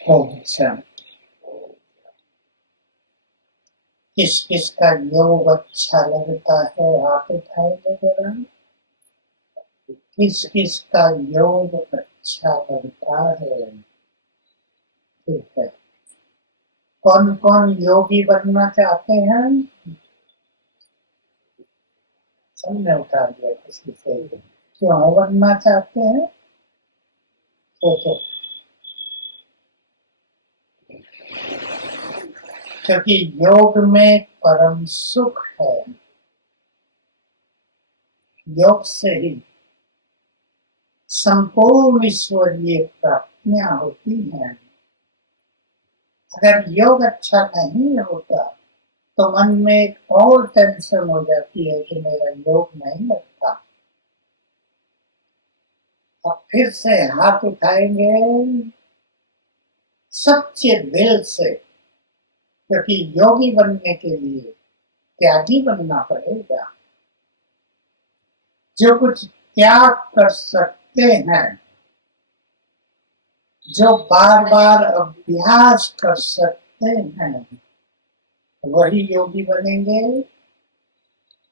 अच्छा, किस किस का योग अच्छा लगता है हाथ उठाइए जरा। किस किस का योग अच्छा लगता है? ठीक है। कौन कौन योगी बनना चाहते हैं? सबने उठा दिया किसी से। क्यों बनना चाहते हैं? सोचो। क्योंकि योग में परम सुख है। योग से ही संपूर्ण ईश्वरीय प्राप्तियां होती हैं। अगर योग अच्छा नहीं होता तो मन में एक और टेंशन हो जाती है कि मेरा योग नहीं लगता। अब फिर से हाथ उठाएंगे सच्चे दिल से, क्योंकि योगी बनने के लिए त्यागी बनना पड़ेगा। जो कुछ त्याग कर सकते हैं, जो बार बार अभ्यास कर सकते हैं, वही योगी बनेंगे।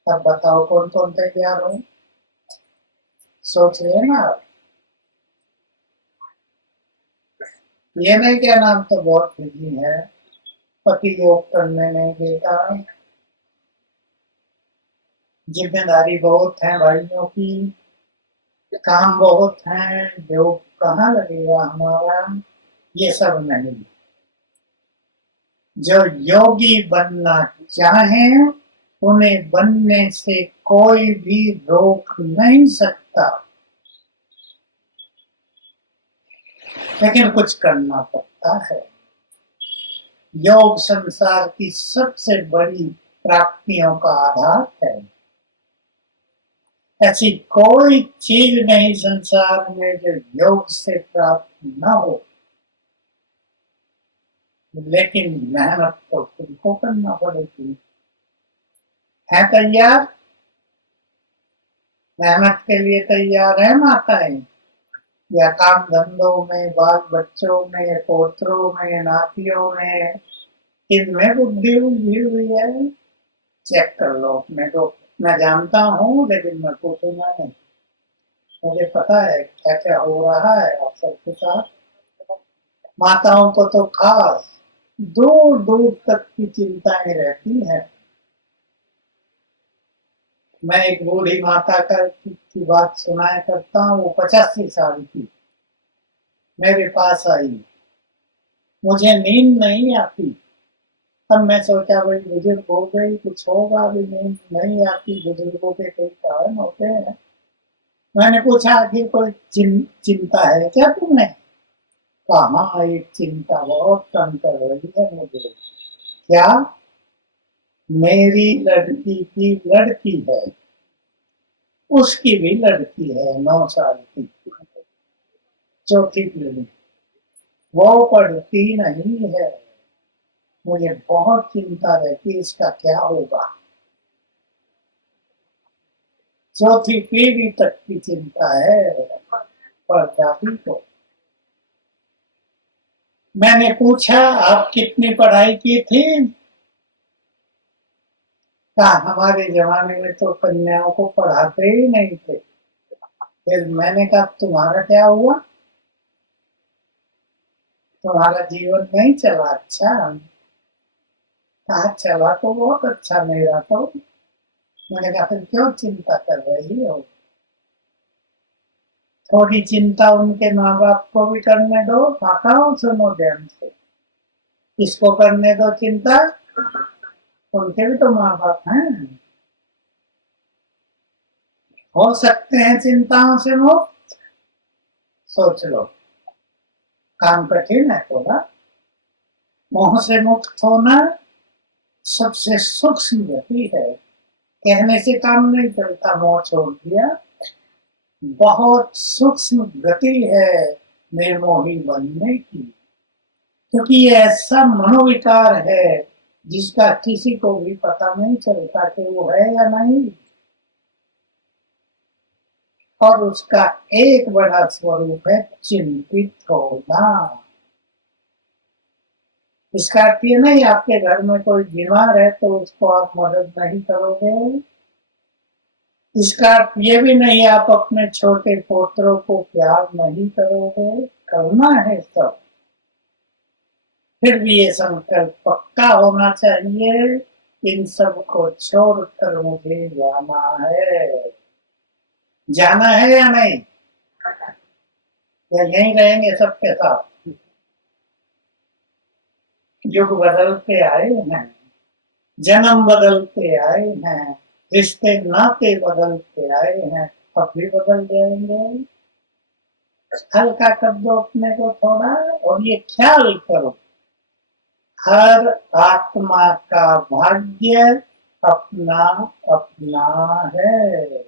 अब बताओ कौन कौन तैयार हो? सोच रहे हैं ना आप? ये नहीं क्या नाम तो बहुत बिजी है, पति योग करने नहीं देता, जिम्मेदारी बहुत है भाइयों की, काम बहुत है, योग कहाँ लगेगा हमारा? ये सब नहीं। जो योगी बनना चाहे उन्हें बनने से कोई भी रोक नहीं सकता, लेकिन कुछ करना पड़ता है। योग संसार की सबसे बड़ी प्राप्तियों का आधार है। ऐसी कोई चीज नहीं संसार में जो योग से प्राप्त न हो, लेकिन मेहनत तो खुद को करना पड़ेगी। है तैयार? मेहनत के लिए तैयार है माताएं? या काम धंधों में, बाल बच्चों में, पोत्रों में, नातियों में, इनमें बुद्धि उलझी हुई है? चेक कर लो अपने को। मैं जानता हूँ लेकिन मैं पूछूंगा नहीं। मुझे पता है क्या क्या हो रहा है आप सबके साथ। माताओं को तो खास दूर दूर तक की चिंताएं रहती हैं। मैं एक बूढ़ी माता की बात सुनाया करता हूँ। वो 85 साल की मेरे पास आई। मुझे नींद नहीं आती। तब मैं सोचा भाई बुजुर्ग हो गई, कुछ होगा, भी नींद नहीं आती, बुजुर्गों के कई कारण होते हैं। मैंने पूछा आखिर कोई चिंता है क्या तुम्हें? कहा एक चिंता बहुत तंग कर रही है मुझे। क्या? मेरी लड़की की लड़की है, उसकी भी लड़की है 9 साल की, चौथी पीढ़ी। वो पढ़ती नहीं है। मुझे बहुत चिंता रहती इसका क्या होगा। चौथी पीढ़ी तक की चिंता है प्रजाति को। मैंने पूछा आप कितनी पढ़ाई की थी? कहा हमारे जमाने में तो कन्याओं को पढ़ाते ही नहीं थे। फिर मैंने कहा तुम्हारा क्या हुआ? तुम्हारा जीवन नहीं चला अच्छा? कहा चला तो बहुत अच्छा मेरा तो। मैंने कहा फिर क्यों चिंता कर रही हो? थोड़ी चिंता उनके माँ बाप को भी करने दो। माताओं सुनो ध्यान से, किसको करने दो चिंता? उनके भी तो माँ बाप हैं। हो सकते हैं चिंताओं से मुक्त। सोच लो। काम कठिन है थोड़ा। मोह से मुक्त होना सबसे सूक्ष्म गति है। कहने से काम नहीं चलता, मोह छोड़ दिया। बहुत सूक्ष्म गति है निर्मोही बनने की। क्योंकि ये ऐसा मनोविकार है जिसका किसी को भी पता नहीं चलता कि वो है या नहीं। और उसका एक बड़ा स्वरूप है चिंतित होना। इसका अर्थ ये नहीं आपके घर में कोई बीमार है तो उसको आप मदद नहीं करोगे। इसका अर्थ ये भी नहीं आप अपने छोटे पोतरों को प्यार नहीं करोगे, करना है सब। फिर भी ये संकल्प पक्का होना चाहिए, इन सब को छोड़कर मुझे जाना है। जाना है या नहीं, या यहीं रहेंगे सबके साथ? युग बदलते आए हैं, जन्म बदलते आए हैं, रिश्ते नाते बदलते आए हैं, अब भी बदल जाएंगे। हल्का कर दो अपने को थोड़ा, और ये ख्याल करो हर आत्मा का भाग्य अपना अपना है।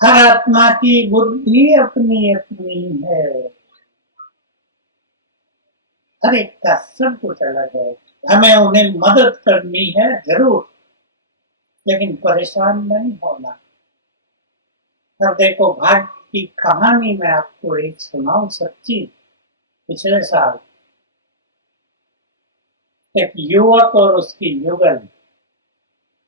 हर आत्मा की बुद्धि अपनी अपनी है। हर एक का सब कुछ अलग है। हमें उन्हें मदद करनी है जरूर, लेकिन परेशान नहीं होना। अब देखो, भाग्य की कहानी मैं आपको एक सुनाऊं सच्ची। पिछले साल एक युवक और उसकी युगल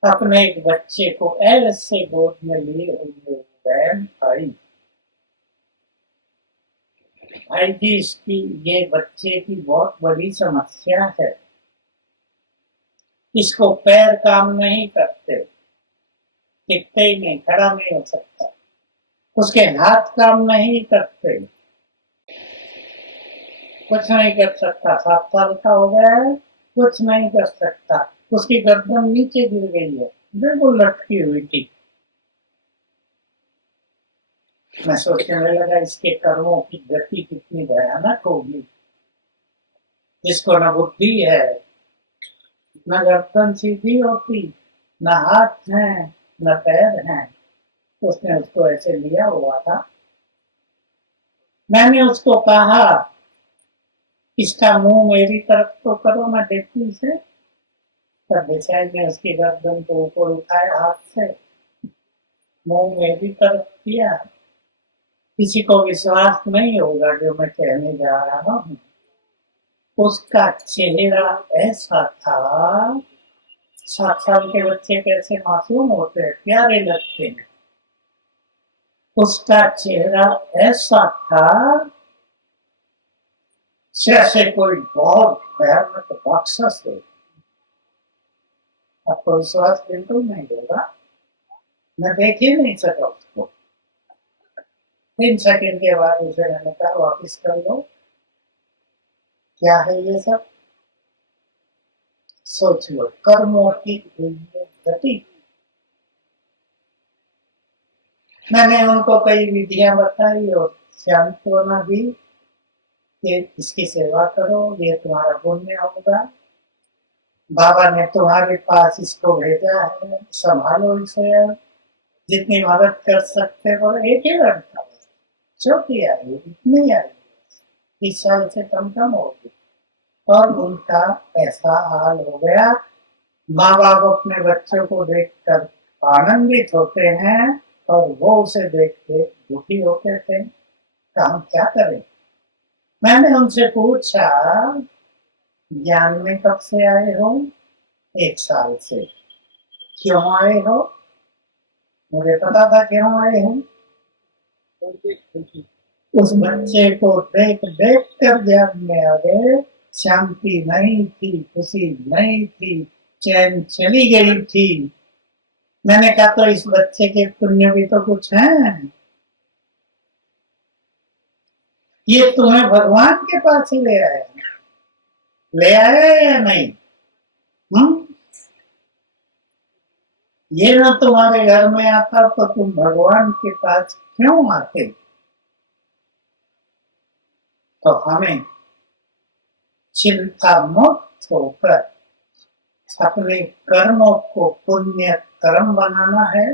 अपने एक बच्चे को ऐसे गोद में लिए हुए बहन आई। भाई जी, इसकी ये बच्चे की बहुत बड़ी समस्या है। इसको पैर काम नहीं करते, टिकते ही नहीं, खड़ा नहीं हो सकता। उसके हाथ काम नहीं करते, कुछ नहीं कर सकता। 7 साल का हो गया है, कुछ नहीं कर सकता। उसकी गर्दन नीचे गिर गई है, बिल्कुल लटकी हुई थी। मैं सोचने लगा इसके कर्मों की गति कितनी भयानक होगी। जिसको न बुद्धि है, न गर्दन सीधी होती, न हाथ है, न पैर है, उसने उसको ऐसे लिया हुआ था। मैंने उसको कहा, इसका मुंह मेरी तरफ तो करो, मैं देखती से। तब बेचारी ने उसकी गर्दन को ऊपर उठाया हाथ से, मुंह मेरी तरफ किया। किसी को विश्वास नहीं होगा जो मैं कहने जा रहा हूँ। उसका चेहरा ऐसा था, 7 साल के बच्चे कैसे मासूम होते हैं, प्यारे लगते हैं। उसका चेहरा ऐसा था जैसे कोई बहुत भयानक राक्षस हो। आपको विश्वास बिल्कुल नहीं होगा, मैं देख ही नहीं सका उसको। 3 सेकंड के बाद उसे मैंने कहा, वापिस कर लो। क्या है ये सब? सोच लो, कर्मों की गति। मैंने उनको कई विधियां बताई और सांत्वना दी कि इसकी सेवा करो, ये तुम्हारा पुण्य होगा। बाबा ने तुम्हारे पास इसको भेजा है, संभालो इसे, जितनी मदद कर सकते हो। एक ही लड़का, छोटी आई, इतनी आई, 30 साल से कम कम होगी, और उनका ऐसा हाल हो गया। माँ बाप अपने बच्चों को देखकर आनंदित होते हैं, और वो उसे देख के दुखी होते थे। हम क्या करें? मैंने उनसे पूछा, ज्ञान में कब से आए हो? 1 साल से। क्यों आए हो? मुझे पता था क्यों आए हो। उस बच्चे को देख देख कर ज्ञान में आ गए। शांति नहीं थी, खुशी नहीं थी, चैन चली गई थी। मैंने कहा, तो इस बच्चे के पुण्य भी तो कुछ है। ये तुम्हें भगवान के पास ही ले आया या नहीं? हम्म? ये ना तुम्हारे घर में आता तो तुम भगवान के पास क्यों आते? तो हमें चिंता मुक्त होकर अपने कर्मों को पुण्य कर्म बनाना है।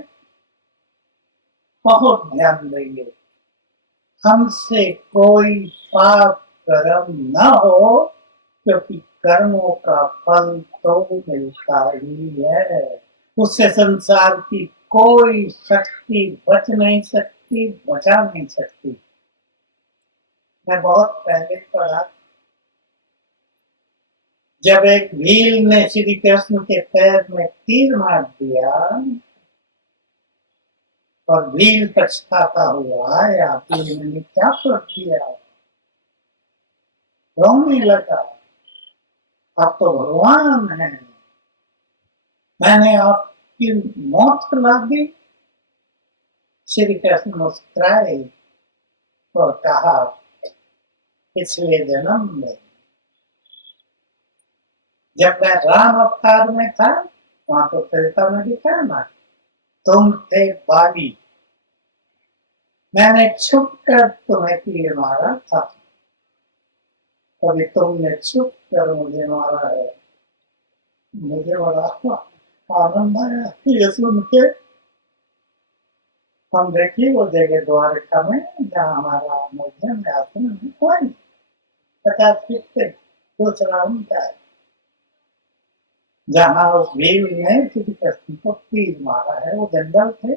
बहुत ध्यान देंगे, हमसे कोई पाप कर्म न हो, क्योंकि कर्मों का फल तो मिलता ही है। उससे संसार की कोई शक्ति बच नहीं सकती, बचा नहीं सकती। मैं बहुत पहले पढ़ा, जब एक भील ने श्री कृष्ण के पैर में तीर मार दिया और भील पछताता हुआ आया, भील ने क्या कर दिया, रोने लगा, आप तो भगवान हैं, मैंने आपकी मौत ला दी। श्री कृष्ण मुस्कुराए और कहा, पिछले जन्म में जब मैं राम अवतार में था, वहां तो त्रेता में दिखा ना, तुम थे बाली, मैंने छुप कर तुम्हें तीर मारा था, कभी तुमने छुप कर मुझे मारा है। मुझे बड़ा आनंद आया ये सुन के। हम देखिए वो जगह द्वारका में जहाँ हमारा मध्य में आसन है, कोई 50 फीट पे दूसरा उनका है, जहाँ उस भील ने श्री कृष्ण को तीर मारा है। वो जंगल थे,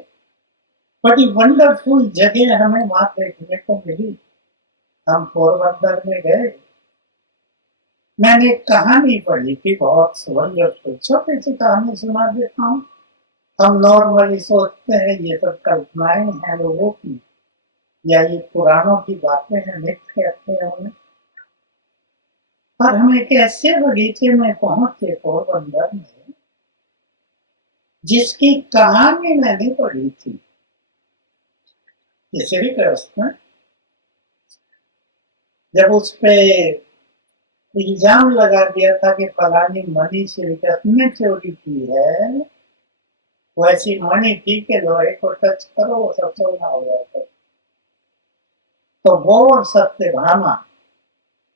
बड़ी वंडरफुल जगह हमें वहां देखने को मिली। हम पोरबंदर में गए, मैंने एक कहानी पढ़ी थी, बहुत वंडरफुल, छोटी सी कहानी सुना देता हूँ। हम नॉर्मली सोचते हैं ये सब कल्पनाएं हैं लोगों की, या ये पुराणों की बातें हैं, मिथ कहते हैं उन्हें। पर हम एक ऐसे बगीचे में पहुंचे पोरबंदर में, जिसकी कहानी मैंने पढ़ी थी। श्री कृष्ण जब उस पे इल्जाम लगा दिया था कि फलानी मणि श्री कृष्ण ने चोरी की है, वैसी मणि थी कि लोहे को टच करो वो सब सोना हो जाता। तो वो और सत्यभामा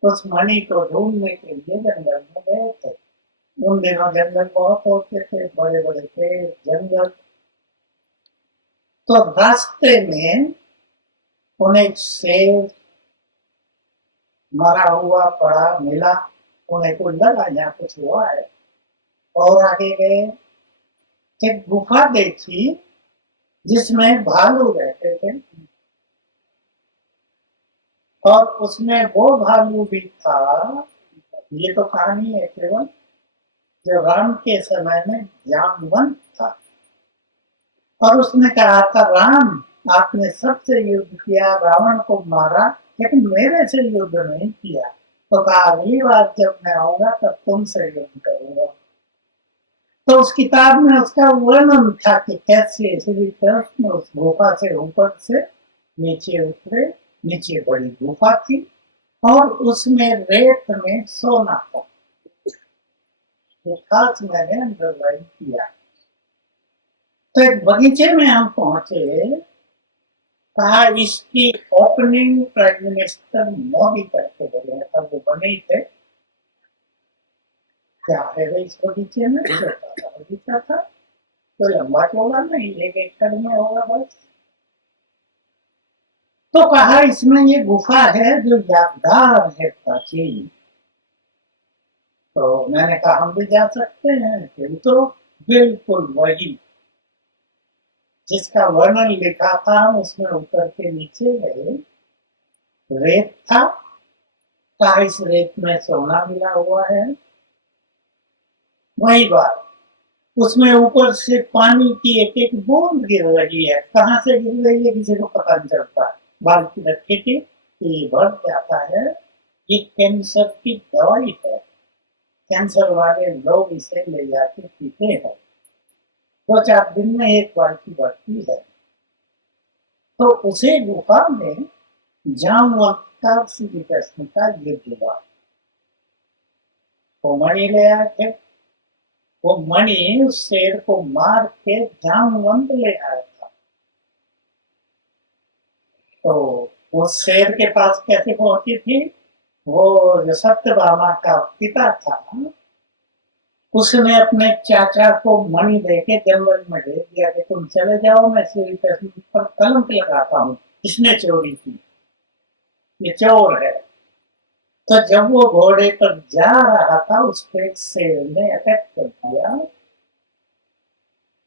उस मणि को ढूंढने के लिए जंगल में गए थे। उन दिनों जंगल बहुत होते थे, बड़े बड़े पेड़ जंगल। तो रास्ते में उन्हें एक शेर मरा हुआ पड़ा मिला, उन्हें कुछ लगा यहाँ कुछ हुआ है, और आगे गए, एक गुफा देखी जिसमें भालू रहते थे, और उसमें वो भालू भी था, ये तो कहानी है केवल, जो राम के समय में जामवंत था। और उसने कहा था, राम आपने सबसे युद्ध किया, रावण को मारा, लेकिन मेरे से युद्ध नहीं किया। तो कहा, अगली बार जब मैं आऊंगा तब तुमसे युद्ध करूंगा। तो उस किताब में उसका वर्णन था कि कैसे श्री कृष्ण उस गुफा से ऊपर से नीचे उतरे। नीचे बड़ी गुफा थी और उसमें रेत में सोना था। खास मैंने अंडरलाइन किया। तो एक बगीचे में हम पहुंचे, कहा इसकी ओपनिंग प्राइम मिनिस्टर मोदी करके बोले, तब वो बने ही थे। क्या है इस बगीचे में, छोटा सा बगीचा था, कोई लंबा चौड़ा नहीं, 1 एकड़ में होगा बस। तो कहा इसमें ये गुफा है जो यादगार है प्राचीन। तो मैंने कहा हम भी जा सकते हैं, फिर तो बिल्कुल वही जिसका वर्णन लिखा था, उसमें उतर के नीचे गए, रेत था, कहा इस रेत में सोना मिला हुआ है। वही बात, उसमें ऊपर से पानी की एक एक बूंद गिर रही है, कहाँ से गिर रही है किसी को पता नहीं चलता। बाल्टी रखी थी, ये भर जाता है, ये कैंसर की दवाई है, कैंसर वाले लोग इसे ले जाके पीते हैं, 2-4 दिन में एक बाल्टी भरती है। तो उसे गुफा में जामवंत का श्री कृष्ण का युद्ध हुआ। वो मणि ले आए थे, वो मणि उस शेर को मार के जामवंत ले आया था। तो वो शेर के पास कैसे पहुंची थी, वो जो सत्यभामा का पिता था, उसने अपने चाचा को मणि देके जंगल में भेज दिया कि तुम चले जाओ, मैं श्री कृष्ण पर कलंक लगाता हूँ, इसने चोरी की, ये चोर है। तो जब वो घोड़े पर जा रहा था, उस पे शेर ने अटैक कर दिया।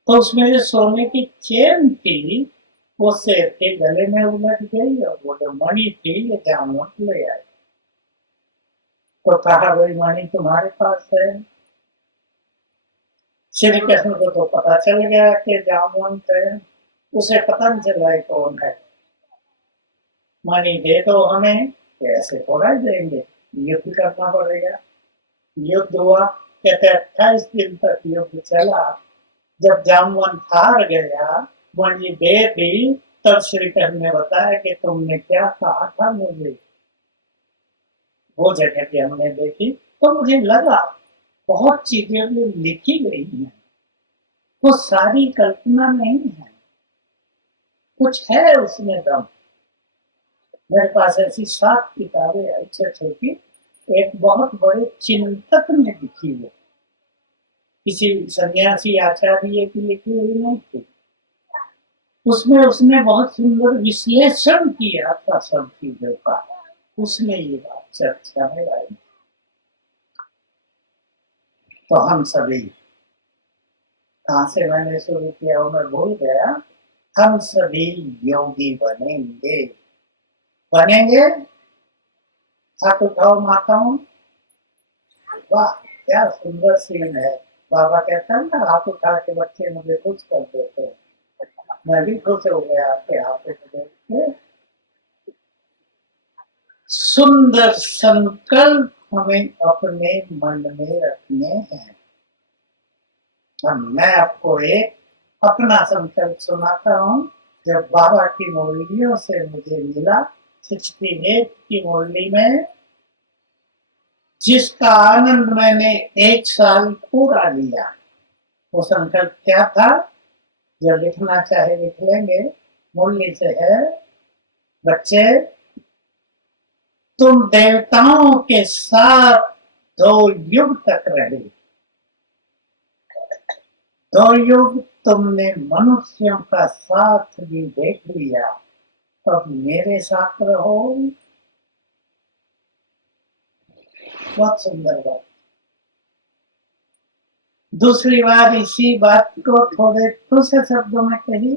तो उसमें जो सोने की चेन थी वो शेर के गले में उलझ गई, और वो जो मणि थी ये जामवंत ले आए। तो कहा वही मणि तुम्हारे पास है। श्री कृष्ण को तो पता चल गया कि जामवंत है, उसे पता नहीं चला है कौन है। मणि दे दो हमें, कैसे थोड़ा ही देंगे, युद्ध करना पड़ेगा। युद्ध हुआ, कहते 28 दिन तक युद्ध चला। जब जामवंत हार गया, मणि दे दी, तब श्री कृष्ण ने बताया कि तुमने क्या कहा था मुझे। वो जगह भी हमने देखी तो मुझे लगा बहुत चीजें जो लिखी गई हैं वो सारी कल्पना नहीं है, कुछ है उसमें दम। मेरे पास ऐसी 7 किताबें अच्छी छोटी, एक बहुत बड़े चिंतक ने लिखी वो, किसी सन्यासी आचार्य की लिखी हुई नहीं थी। उसमें उसने बहुत सुंदर विश्लेषण किया था सब चीजों का। उसमें ये बात चर्चा में आई। तो हम सभी, कहाँ से मैंने शुरू किया वो मैं भूल गया। हम सभी योगी बनेंगे। बनेंगे, हाथ उठाओ माताओं। वाह, क्या सुंदर सीन है। बाबा कहते हैं ना, हाथ उठा के बच्चे मुझे खुश कर देते हैं। मैं भी खुश हो गया आपके हाथ को देख के। सुंदर संकल्प हमें अपने मन में रखने हैं। अब मैं आपको एक अपना संकल्प सुनाता हूँ, जब बाबा की मुरलियों से मुझे मिला 68 की मुरली में, जिसका आनंद मैंने 1 साल पूरा लिया। वो संकल्प क्या था, जो लिखना चाहे लिख लेंगे। मुरली से है, बच्चे तुम देवताओं के साथ 2 युग तक रहे, 2 युग तुमने मनुष्यों का साथ भी देख लिया, अब मेरे साथ रहो। बहुत सुंदर बात। दूसरी बार इसी बात को थोड़े दूसरे शब्दों में कही,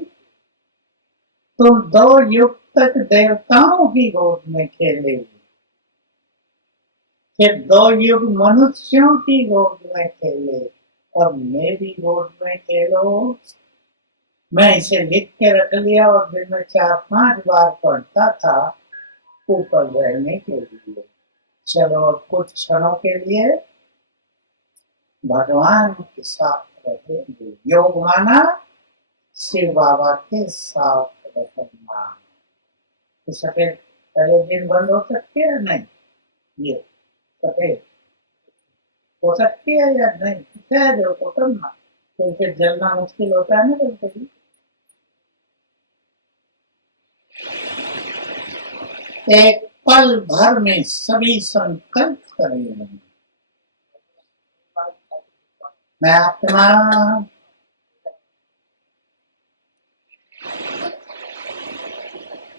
तुम 2 युग तक देवताओं की गोद में खेले, फिर 2 युग मनुष्यों की गोद में खेले, और मेरी गोद में खेलो। मैं इसे लिख के रख लिया और दिन में 4-5 बार पढ़ता था ऊपर रहने के लिए। चलो अब कुछ क्षणों के लिए भगवान के साथ रहेंगे। योग माना शिव बाबा के साथ रहना। तो सफेद पहले दिन बंद हो सकती है नहीं, ये सफेद हो सकती है या नहीं, है जो तो करना, तो फिर जलना मुश्किल होता है ना कभी कभी। एक पल भर में सभी संकल्प करेंगे। मैं अपना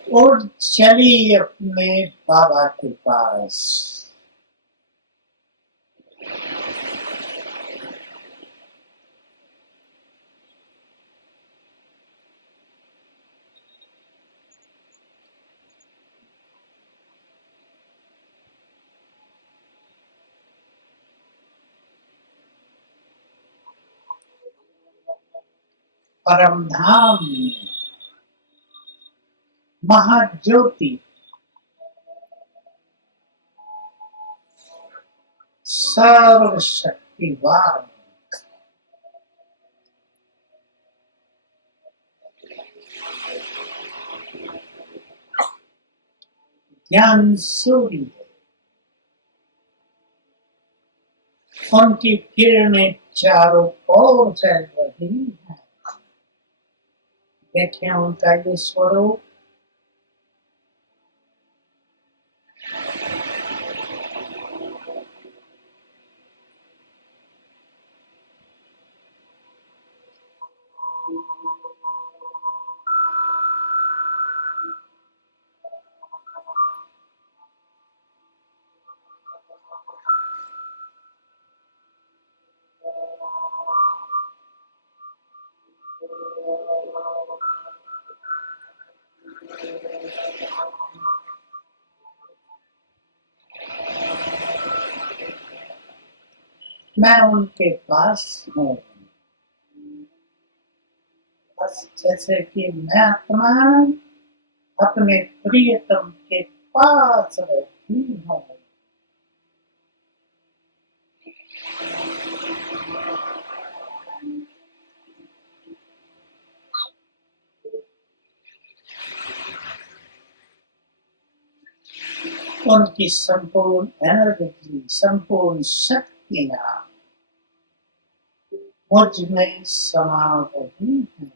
और चली अपने बाबा के पास। परम धाम में महाज्योति सर्वशक्तिवान ज्ञान सूर्य, उनकी किरणें चारों ओर फैल रही हैं। देखें उनका ये स्वरूप। मैं उनके पास हूँ। बस जैसे कि मैं अपने प्रियतम के पास रहती हूँ। उनकी संपूर्ण एनर्जी, संपूर्ण शक्तियाँ मुझ में समा रही हैं।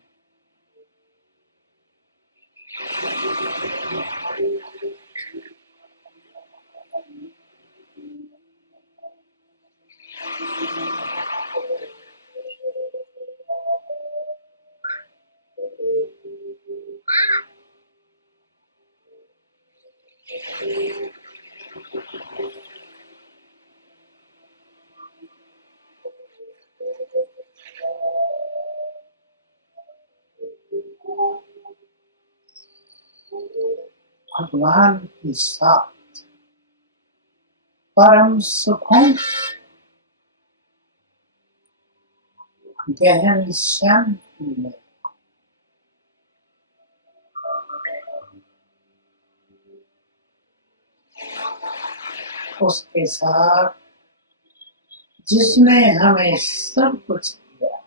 भगवान के साथ परम सुखों गहन शांति में उसके साथ जिसने हमें सब कुछ दिया,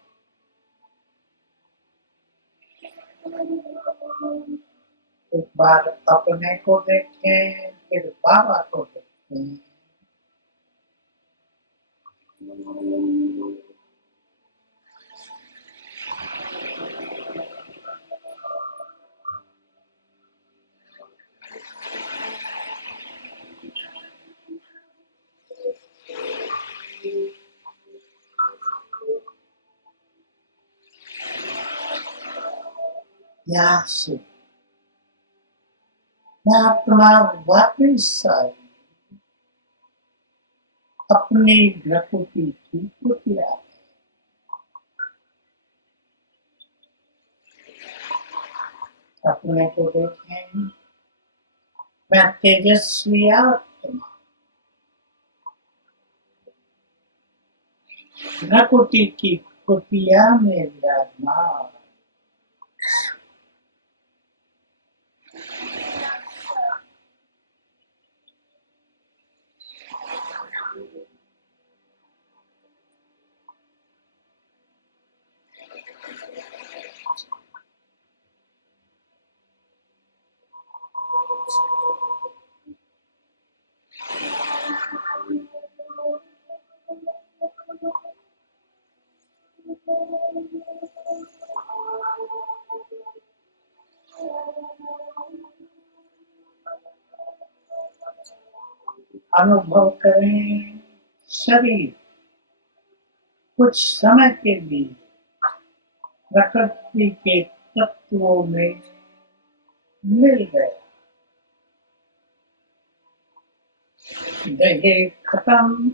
एक बार अपने को देखें, फिर बाबा को देखें। यहाँ से मैं आत्मा वापिस आई अपनी प्रकृति की कुटिया। अपने को देखें, मैं तेजस्वी आत्मा प्रकृति की कुटिया में विराजमान। अनुभव करें, शरीर कुछ समय के लिए प्रकृति के तत्वों में मिल गया। देह खत्म,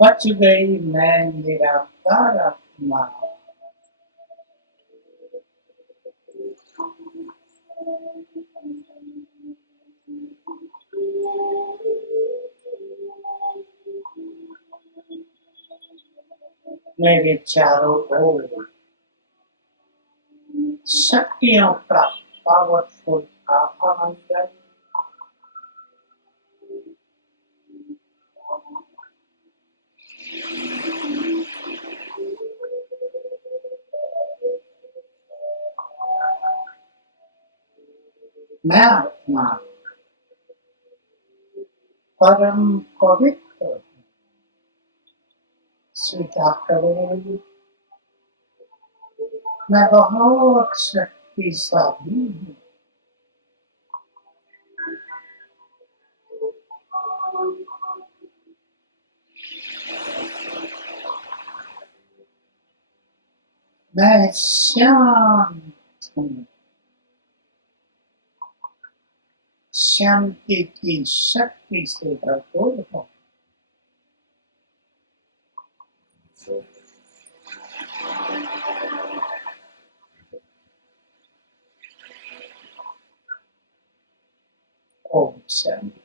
बच गई मैं निराकार आत्मा। मेरे चारों ओर शक्तियों का पावरफुल आभामंडल मैं आत्मा परम पवित्र स्वीकार करें। मैं बहुत शक्तिशाली हूँ। मैं शांत हूँ। शांति की शक्ति से भरपूर हूँ। ओम शांति।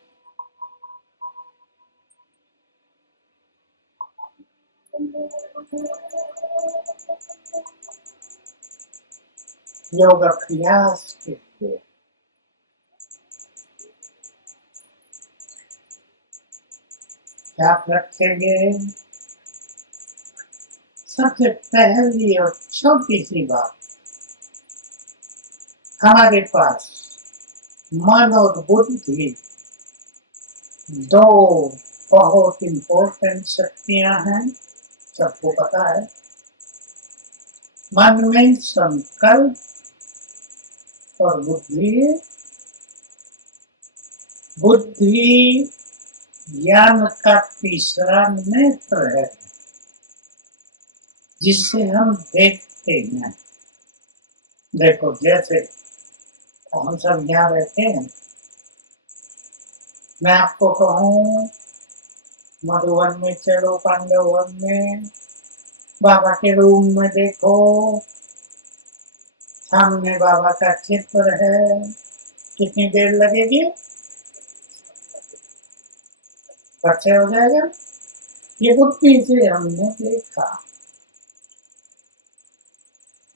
योग अभ्यास के लिए क्या रखेंगे? सबसे पहली और छोटी सी बात, हमारे पास मन और बुद्धि दो बहुत इंपॉर्टेंट शक्तियां हैं, सबको पता है। मन में संकल्प और बुद्धि ज्ञान का तीसरा नेत्र है, जिससे हम देखते हैं। देखो, जैसे हम सब यहाँ रहते हैं, मैं आपको कहूँ मधुवन में चलो, पांडवन में, बाबा के रूम में देखो, सामने बाबा का चित्र है, कितनी देर लगेगी? परिचय हो जाएगा। ये बुद्धि से हमने देखा।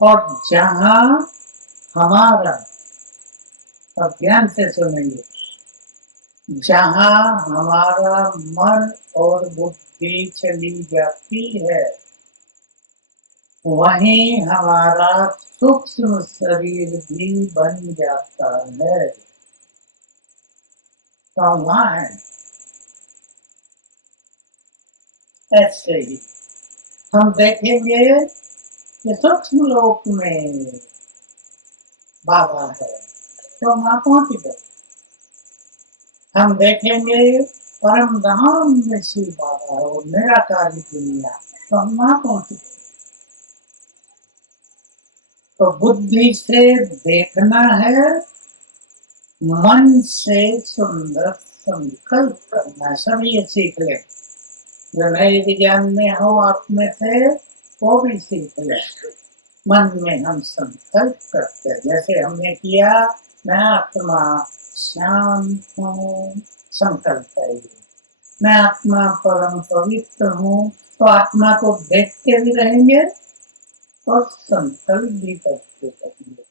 और जहां हमारा, और ध्यान से सुनेंगे, जहां हमारा मन और बुद्धि चली जाती है, वहीं हमारा सूक्ष्म शरीर भी बन जाता है। तो वहां है ऐसे ही हम देखेंगे कि सूक्ष्म लोक में बाबा है, तो वहां पहुंच गए। हम देखेंगे परम धाम में शिव बाबा है और निराकारी दुनिया, तो हम वहां पहुंच गए। तो बुद्धि से देखना है, मन से सुंदर संकल्प करना है। सब ये सीख ले, जो नए विज्ञान में हो आप में से, वो भी सीख ले। मन में हम संकल्प करते हैं, जैसे हमने किया, मैं आत्मा शांत हूँ, संकल्प है ये। मैं आत्मा परम पवित्र हूँ, तो आत्मा को देखते भी रहेंगे और संकल्प भी करते रहेंगे।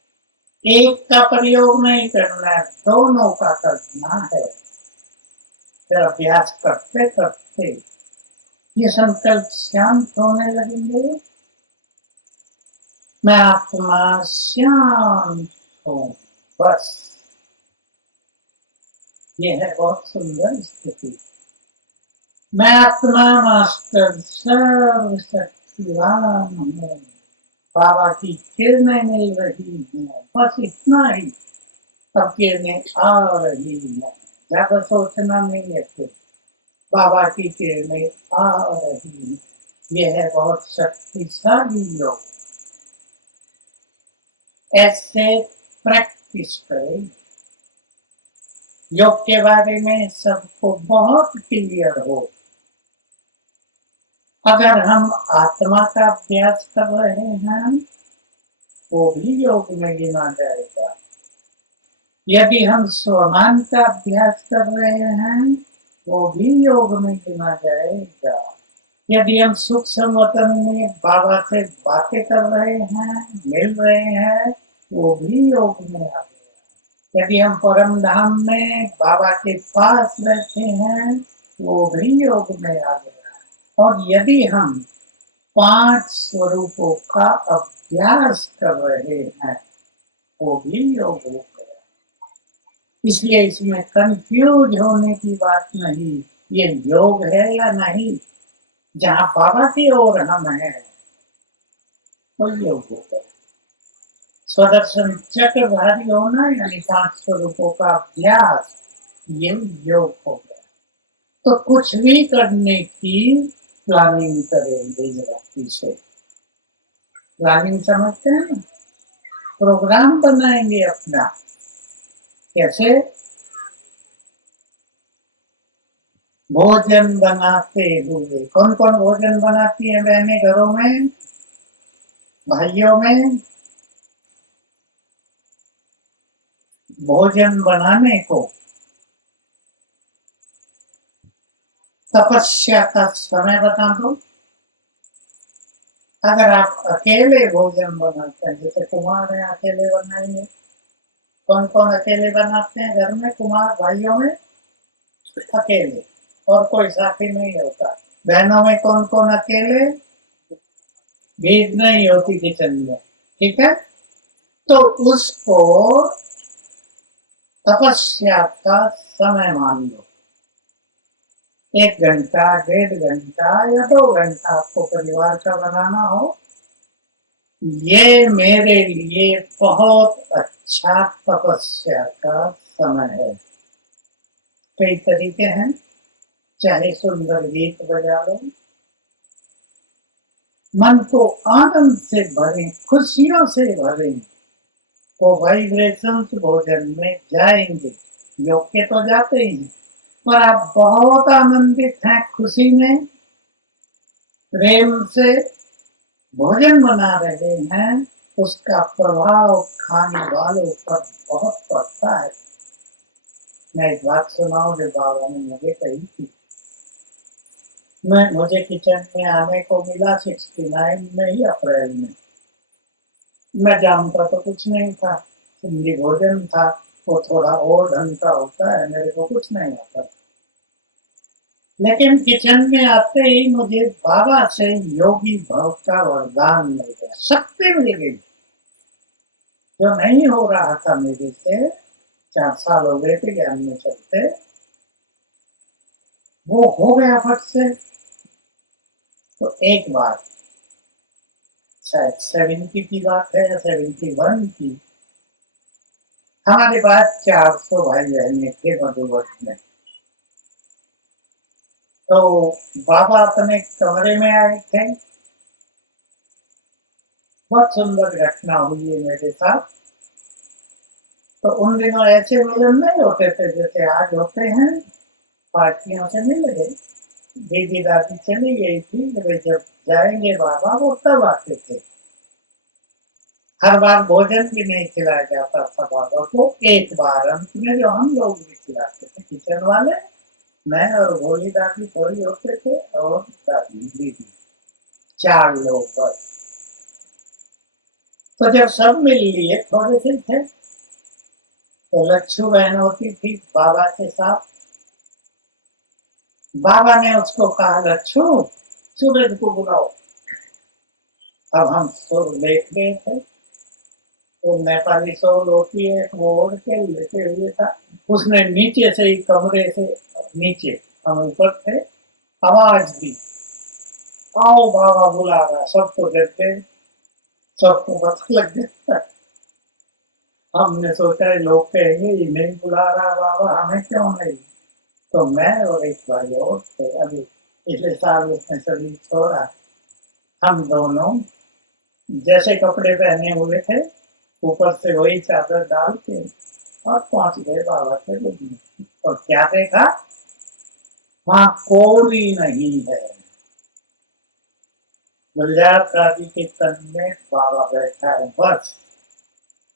एक का प्रयोग नहीं करना है, दोनों का करना है। फिर अभ्यास करते करते ये संकल्प शांत होने लगेंगे। मैं आत्मा शांत हूँ, बस। ये है बहुत सुंदर स्थिति। मैं आत्मा मास्टर सर्वशक्तिवान हूँ, बाबा की किरणें मिल रही हैं, बस इतना ही। अब किरणें आ रही हैं, ज्यादा सोचना नहीं है। फिर बाबा की किरणें आ रही हैं, यह है बहुत शक्तिशाली योग। ऐसे प्रैक्टिस करें। योग के बारे में सबको बहुत क्लियर हो। अगर हम आत्मा का अभ्यास कर रहे हैं, वो भी योग में गिना जाएगा। यदि हम स्वमान का अभ्यास कर रहे हैं, वो भी योग में गिना जाएगा। यदि हम सूक्ष्म वतन में बाबा से बातें कर रहे हैं, मिल रहे हैं, वो भी योग में आ गया। यदि हम परम धाम में बाबा के पास बैठे हैं, वो भी योग में आ गया। और यदि हम 5 स्वरूपों का अभ्यास कर रहे हैं, वो भी योग हो गया। इसलिए इसमें कंफ्यूज होने की बात नहीं, ये योग है या नहीं। जहाँ बाबा की ओर हम हैं, वो योग हो गया। स्वदर्शन चक्रधारी होना यानी 5 स्वरूपों का अभ्यास, ये योग हो गया। तो कुछ भी करने की प्लानिंग करेंगे जरा पीछे। प्लानिंग समझते हैं ना? प्रोग्राम बनाएंगे अपना। कैसे? भोजन बनाते हुए। कौन कौन भोजन बनाती है बहनें घरों में, भाइयों में? भोजन बनाने को तपस्या का समय बता दो। अगर आप अकेले भोजन बनाते हैं, जैसे कुमार ने अकेले बनाएंगे, कौन कौन अकेले बनाते हैं घर में कुमार भाइयों में? अकेले, और कोई साथी नहीं होता। बहनों में कौन कौन अकेले? भीड़ नहीं होती किचन में, ठीक है। तो उसको तपस्या का समय मान लो, 1 घंटा, 1.5 घंटा या 2 घंटा आपको परिवार का बनाना हो, ये मेरे लिए बहुत अच्छा तपस्या का समय है। कई तरीके हैं, चाहे सुंदर गीत बजा लो, मन को आनंद से भरें, खुशियों से भरें, वो वाइब्रेशंस भोजन में जाएंगे। योग के तो जाते ही हैं, पर आप बहुत आनंदित हैं, खुशी में, प्रेम से भोजन बना रहे हैं, उसका प्रभाव खाने वालों पर बहुत पड़ता है। मैं एक बात सुनाऊं जो बाबा ने मुझे कही थी। मुझे किचन में आने को मिला 69 में ही, अप्रैल में। मैं जानता तो कुछ नहीं था, हिंदी भोजन था, वो थोड़ा और ढंग का होता है, मेरे को कुछ नहीं आता। लेकिन किचन में आते ही मुझे बाबा से योगी भव का वरदान मिल गया, शक्ति मिल गई, जो नहीं हो रहा था मेरे से। 4 साल हो गए थे ज्ञान में चलते, वो हो गया फट से। तो एक बार, शायद 70 की बात है या 71 की, हमारे पास 400 भाई बहने थे मधुबन में। तो बाबा अपने कमरे में आए थे, बहुत सुंदर घटना हुई है मेरे साथ। तो उन दिनों ऐसे मिलन नहीं होते थे जैसे आज होते हैं, पार्टियों से मिल गए। दीदी दादी चली गई थी, वे जब जाएंगे बाबा वो तब आते थे। हर बार भोजन भी नहीं खिलाया जाता था बाबा को, एक बार अंत में जो हम लोग भी खिलाते थे किचन वाले, मैं और भोली दादी थोड़ी होते थे, और दादी दीदी, 4 लोग बस। तो जब सब मिल लिए, थोड़े से थे, तो लच्छू बहन होती थी बाबा के साथ। बाबा ने उसको कहा, लच्छू सूरज को बुलाओ। अब हम सुर देख रहे थे, तो नेपाली सोल होती है, वो ओढ़ के लेटे हुए था। उसने नीचे से ही, कमरे से नीचे, हम ऊपर थे, आवाज दी, आओ बाबा बुला रहा। सबको देखते, सबको पता लग गया। हमने सोचा लोग कहेंगे ये नहीं बुला रहा बाबा, हमें क्यों नहीं। तो मैं और एक भाई और थे, अभी पिछले साल उसने शरीर छोड़ा। हम दोनों जैसे कपड़े पहने हुए थे, ऊपर से वही चादर डाल के, और पहुंच गए बाबा के रूम में। और क्या देखा, वहां कोई नहीं है। गुलजार दादी के तन में बाबा बैठा है, बस।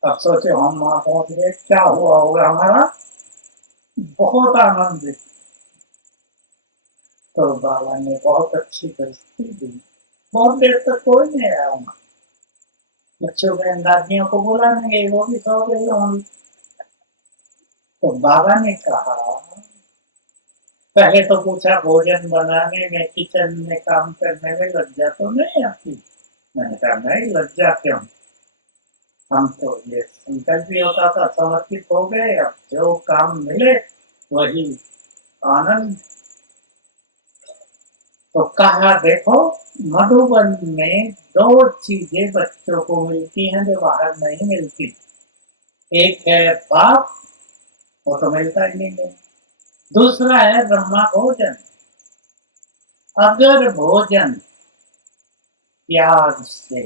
अब सोचे हम वहां पहुंच गए, क्या हुआ होगा हमारा, बहुत आनंदित। तो बाबा ने बहुत अच्छी परिस्थिति दी, बहुत देर तक कोई नहीं आया वहां। बच्चों के दादियों को बोला नहीं, वो भी सो गई होंगी। तो बाबा ने कहा, पहले तो पूछा भोजन बनाने में, किचन में काम करने में लज्जा तो नहीं आती? मैंने कहा नहीं, लज्जा क्यों, हम तो ये संकल्प भी होता था, समर्पित हो गए, अब जो काम मिले वही आनंद। तो कहा, देखो मधुबन में 2 चीजें बच्चों को मिलती हैं जो बाहर नहीं मिलती। एक है बाप, वो तो मिलता ही नहीं है। दूसरा है ब्रह्मा भोजन। अगर भोजन प्यार से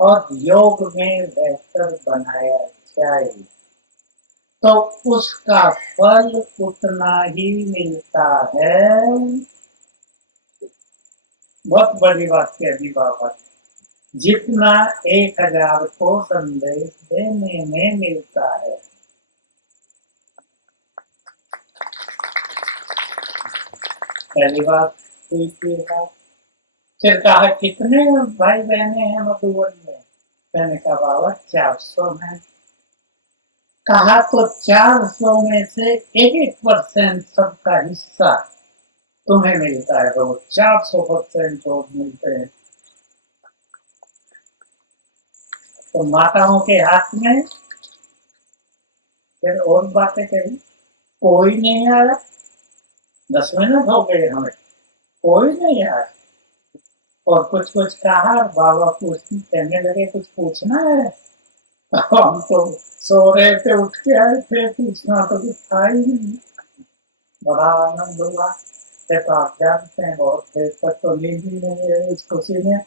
और योग में बेहतर बनाया जाए, तो उसका फल उतना ही मिलता है। बहुत बड़ी बात कह दी बाबा ने, जितना 1000 को संदेश देने में मिलता है। पहली बात हुई थी बात, फिर कहा कितने भाई बहने हैं मधुबन में? मैंने कहा बाबा 400 में। कहा तो 400 में से 1% सबका हिस्सा तुम्हें मिलता है, तो 400% और मिलते हैं। तो माताओं के हाथ में फिर और बातें कही, कोई नहीं आया, 10 मिनट हो गए हमें, कोई नहीं आया। और कुछ कुछ कहा, बाबा कहने लगे कुछ पूछना है? हम तो सो रहे थे, उठ के आए थे, पूछना तो कुछ था ही नहीं। बड़ा आनंद हुआ। तो आप जानते हैं बहुत देर तक तो नींद ही नहीं है इस खुशी में।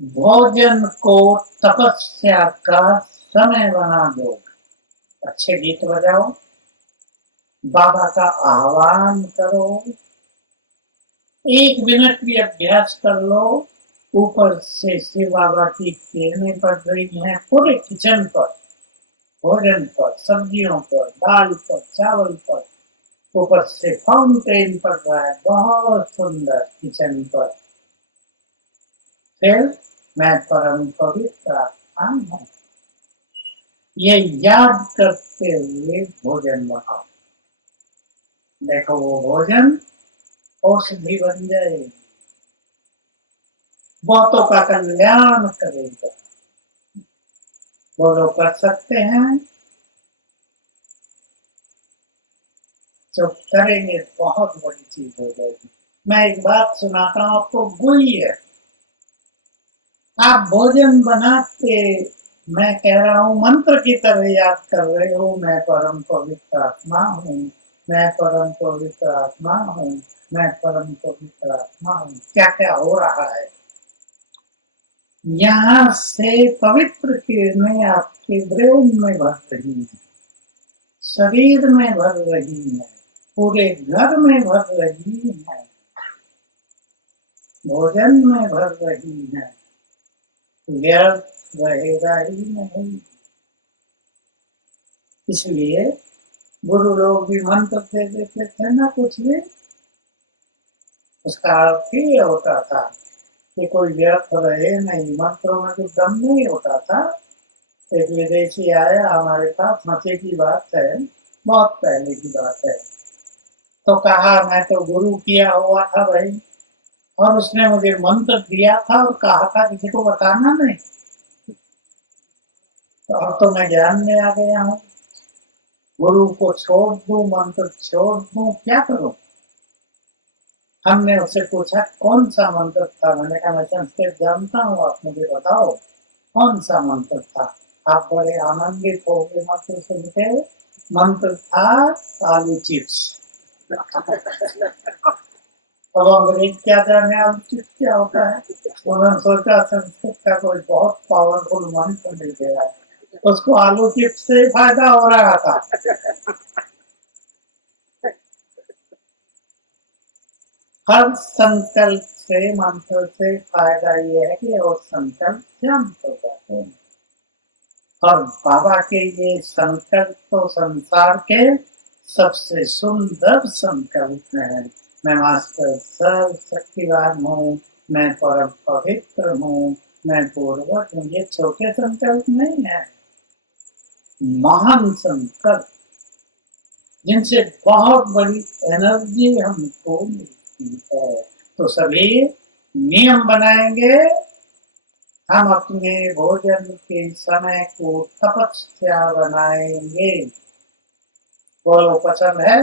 भोजन को तपस्या का समय बना दो। अच्छे गीत बजाओ, बाबा का आह्वान करो, 1 मिनट भी अभ्यास कर लो। ऊपर से शिव बाबा की किरणें पड़ रही हैं पूरे किचन पर, भोजन पर, सब्जियों पर, दाल पर, चावल पर। ऊपर से फाउंटेन पड़ रहा है बहुत सुंदर किचन पर। फिर मैं परम पवित्र आत्मा हूँ, ये याद करते हुए भोजन बनाओ। देखो वो भोजन औषधि बन जाएगी, बहुतों का कल्याण करेगा। वो लोग कर सकते हैं, जो करेंगे बहुत बड़ी चीज हो जाएगी। मैं एक बात सुनाता हूँ आपको, गुई है। आप भोजन बनाते, मैं कह रहा हूँ मंत्र की तरह याद कर रहे हो, मैं परम पवित्र आत्मा हूँ, मैं परम पवित्र आत्मा हूँ, मैं परम पवित्र आत्मा हूँ। क्या क्या हो रहा है? यहाँ से पवित्र किरणें आपके ब्रेन में भर रही है, शरीर में भर रही है, पूरे घर में भर रही है, भोजन में भर रही है, व्यर्थ रहेगा ही नहीं। इसलिए गुरु लोग भी मंत्र दे देते थे ना, कुछ भी उसका अर्थ ही होता था कि कोई व्यर्थ रहे नहीं। मंत्रों में कुछ दम नहीं होता था। एक विदेशी आया हमारे पास, मजे की बात है, बहुत पहले की बात है। तो कहा मैं तो गुरु किया हुआ था भाई, और उसने मुझे मंत्र दिया था और कहा था किसी को बताना नहीं। तो अब तो मैं ज्ञान में आ गया हूँ, गुरु को छोड़ दूं, मंत्र छोड़ दूं, क्या करूं? हमने उससे पूछा कौन सा मंत्र था? मैंने कहा मैं संस्कृत जानता हूँ, आप मुझे बताओ कौन सा मंत्र था। आप बड़े आनंदित हो गए मंत्र सुन के। मंत्र था आलू चिप्स। अब अंग्रेज क्या जाने आलू चिप्स क्या होता है। उन्होंने सोचा संस्कृत का कोई बहुत पावरफुल मंत्र मिल गया है, उसको आलू चिप्स से फायदा हो रहा था। हर संकल्प से, मंत्र से फायदा ये है कि और संकल्प शांत हो जाते हैं। और बाबा के ये संकल्प तो संसार के सबसे सुंदर संकल्प है। मैं मास्टर सर्व शक्तिवान हूँ, मैं परम पवित्र हूँ, मैं पूर्वक हूँ। ये छोटे संकल्प नहीं है, महान संकल्प, जिनसे बहुत बड़ी एनर्जी हमको मिलती है। तो सभी नियम बनाएंगे, हम अपने भोजन के समय को तपस्या बनाएंगे। बोलो पसंद है?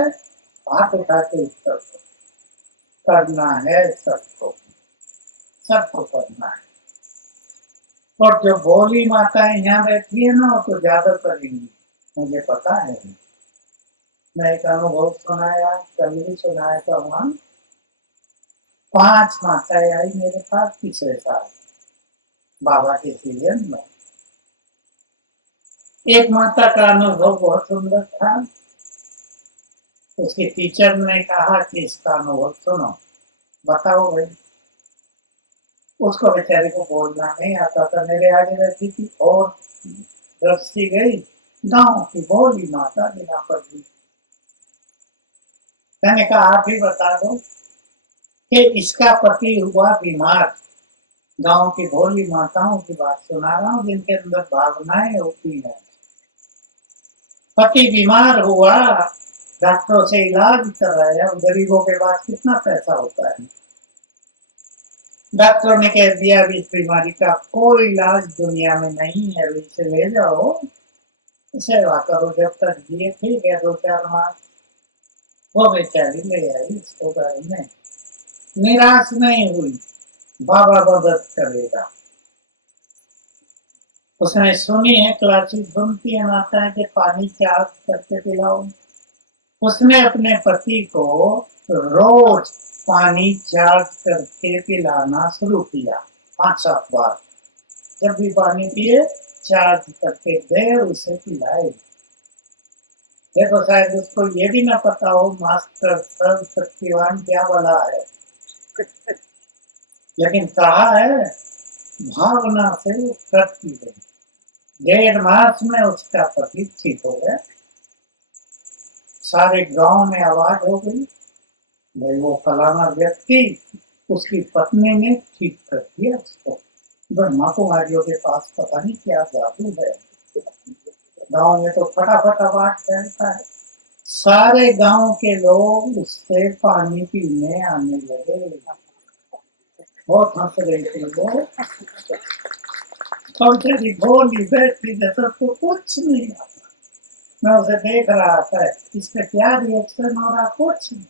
हाथ उठा के उत्तर दो। करना है सबको, सबको करना है। और जो भोली माताएं यहाँ बैठी है ना, वो तो ज्यादा करेंगी, मुझे पता है। मैं एक अनुभव सुनाया, कल भी सुनाया था। वहां 5 माताएं आई मेरे पास पिछले साल बाबा के सीजन में। एक माता का अनुभव बहुत सुंदर था। उसके टीचर ने कहा कि इसका अनुभव सुनो, बताओ भाई। उसको बेचारे को बोलना नहीं आता था, मेरे आगे बैठी थी और दृष्टि गई, गांव की भोली माता बिना पढ़ी। मैंने कहा आप ही बता दो। कि इसका पति हुआ बीमार। गांव की भोली माताओं की बात सुना रहा हूँ जिनके अंदर भावनाएं होती हैं। पति बीमार हुआ, डॉक्टरों से इलाज कराया। गरीबों के पास कितना पैसा होता है। डॉक्टरों ने कह दिया इस बीमारी का कोई इलाज दुनिया में नहीं है, इसे ले जाओ, सेवा करो जब तक जिए। ठीक है, 2-4 मास वो बेचारी ले आई इसको घर में। निराश नहीं हुई, बाबा मदद करेगा। उसने सुनी है, क्लासेस सुनती है माताएं कि पानी चार्ज करके पिलाओ। उसने अपने पति को रोज पानी चार्ज करके पिलाना शुरू किया, 5-7 बार। जब भी पानी पिए चार्ज करके दे, उसे पिलाए। देखो, शायद उसको ये भी ना पता हो मास्टर सर्व शक्तिवान क्या वाला है, लेकिन कहा है भावना से वो करती है। 1.5 मास में उसका पति ठीक हो गया। सारे गांव में आवाज हो गई, भाई वो फलाना व्यक्ति, उसकी पत्नी ने ठीक कर दिया उसको। ब्रह्मा कुमारियों के पास पता नहीं क्या जादू है। गांव में तो फटाफट आवाज फैलता है। सारे गांव के लोग उससे पानी पीने आने लगे। बहुत हंस रही थी वो। पंखी भोली बैठी जैसा तो कुछ नहीं आता। मैं उसे देख रहा था, इसका क्या रिएक्शन हो रहा, कुछ नहीं।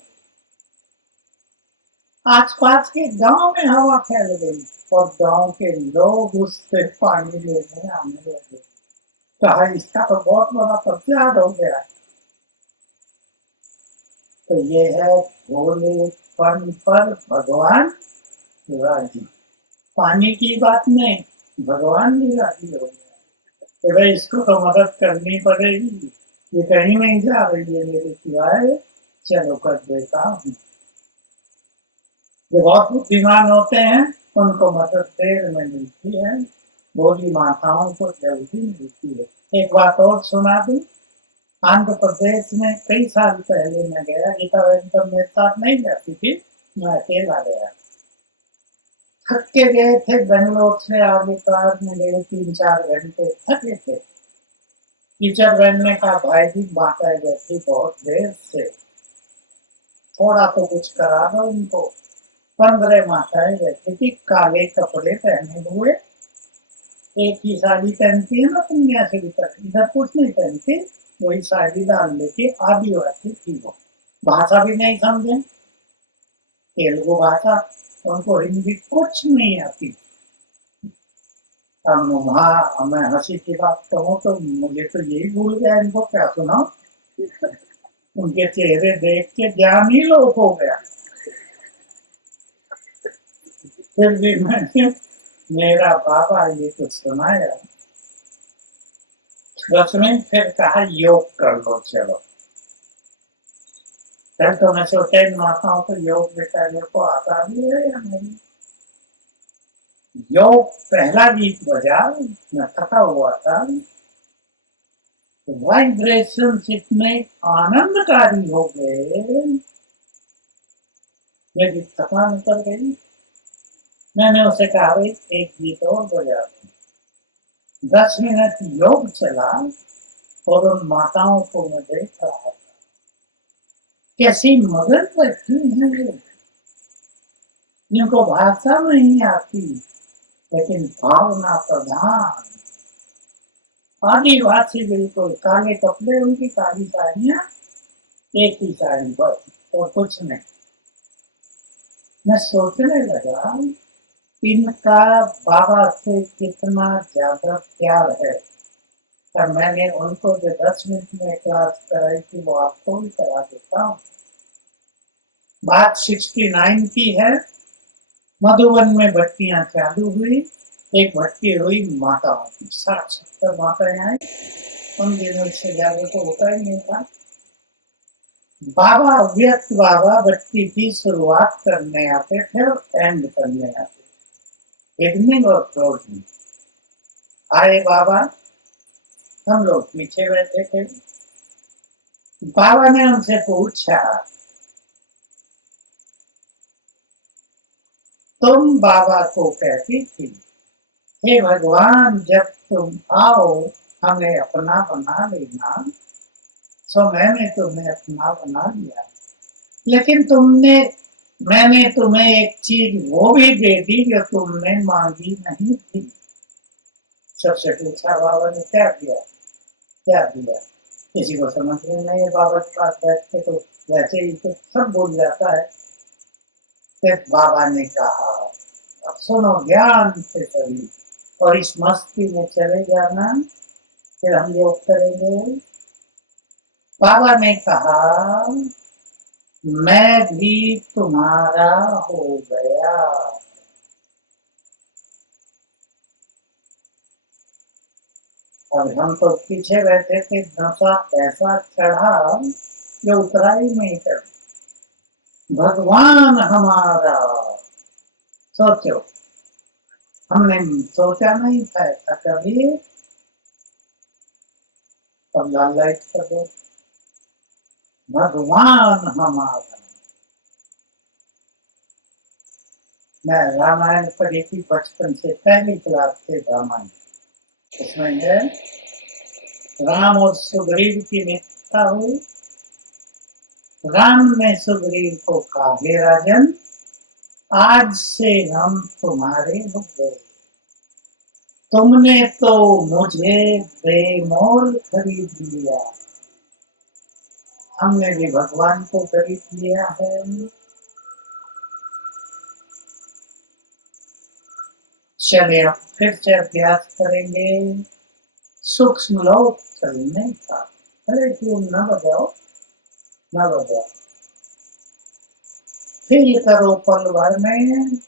आसपास के गांव में हवा फैल गई और गांव के लोग उससे पानी लेने आने लगे। कहा इसका तो बहुत बड़ा प्रचार हो गया। तो ये है भोलेपन पर भगवान राजी। पानी की बात में भगवान भी राजी हो गया कि भाई इसको तो मदद करनी पड़ेगी, ये कहीं नहीं जा रही है मेरे सिवाय, चलो कर देता हूँ। जो बहुत बुद्धिमान होते हैं उनको मदद देर में मिलती है, भोली माताओं को जल्दी मिलती है। एक बात और सुना दूं। आंध्र प्रदेश में कई साल पहले मैं गया, गीता तो मेरे साथ नहीं जाती थी, मैं अकेला गया। थक के गए थे, बेंगलोर से आगे कार में गए, 3-4 घंटे थके थे। टीचर बहन ने कहा भाई जी माता बैठी बहुत देर से, थोड़ा तो कुछ करा दो उनको। 15 माताएं बैठी थी, काले कपड़े पहने हुए। एक ही साड़ी पहनती है ना पुण्याश्री तक, इधर कुछ नहीं पहनती, वही साड़ी डाल लेती। आदिवासी थी वो, भाषा भी नहीं समझे, तेलुगु भाषा, उनको हिंदी कुछ नहीं आती। हाँ, मैं हंसी की बात कहूँ तो मुझे तो यही भूल गया इनको क्या सुना। उनके चेहरे देख के ज्ञान ही लोप हो गया। फिर भी मैंने मेरा बाबा ये कुछ सुनाया। 10 मिनट फिर कहा योग कर लो चलो। फिर तो मैं सोचा इन माताओं को योग बेचारे को आता भी है या नहीं। योग पहला गीत बजा, मैं थका हुआ था। वाइब्रेशन इतने आनंदकारी हो गए, मेरी थकान उतर गई। मैंने उसे कहा भाई एक गीत और बजा। 10 मिनट योग चला और उन माताओं को मैं देख रहा था कैसी मगन बैठी हैं ये, जिनको भाषा नहीं आती लेकिन भावना प्रधान। आदिवासी बिल्कुल, काले कपड़े, उनकी काली साड़ियां, एक ही साड़ी बस और कुछ नहीं। मैं सोचने लगा इनका बाबा से कितना ज्यादा प्यार है। और मैंने उनको जो 10 मिनट में क्लास कराई थी वो आपको भी करा देता हूँ। बात 69 की है। मधुबन में भट्टियां चालू हुई। एक भट्टी हुई माताओं की, 60-70 माताएं आई। उन दिनों से ज्यादा तो होता ही नहीं था। बाबा व्यक्त बाबा भट्टी की शुरुआत करने आते थे और एंड करने आते, इवनिंग और क्लोजिंग। आए बाबा, हम लोग पीछे बैठे थे। बाबा ने उनसे पूछा तुम बाबा को कहती थी, हे भगवान जब तुम आओ हमें अपना बना लेना। सो मैंने तुम्हें अपना बना लिया, लेकिन मैंने तुम्हें एक चीज वो भी दे दी जो तुमने मांगी नहीं थी। सबसे पूछा बाबा ने क्या दिया, क्या दिया? किसी को समझ में नहीं है, बाबा के पास बैठ के तो वैसे ही तो सब भूल जाता है। फिर बाबा ने कहा, अब सुनो ध्यान से सभी, और इस मस्ती में चले जाना, फिर हम योग करेंगे। बाबा ने कहा, मैं भी तुम्हारा हो गया। और हम तो पीछे बैठे थे, नशा ऐसा चढ़ा जो उतरा ही नहीं कर। भगवान हमारा, सोचो, हमने सोचा नहीं था ऐसा कभी। अब लाइट कर दो, भगवान हमारा। मैं रामायण पढ़ी थी बचपन से, पहली क्लास से रामायण। उसमें है राम और सुग्रीव की मित्रता हुई। राम ने सुग्रीव को कहा, हे राजन, आज से हम तुम्हारे हो गए। तुमने तो मुझे बेमोल खरीद लिया, हमने भी भगवान को खरीद लिया है। चले अब फिर से अभ्यास करेंगे सूक्ष्म लोक चलने का। अरे क्यों न बजाओ, न बजाओ। फील करो पल भर में,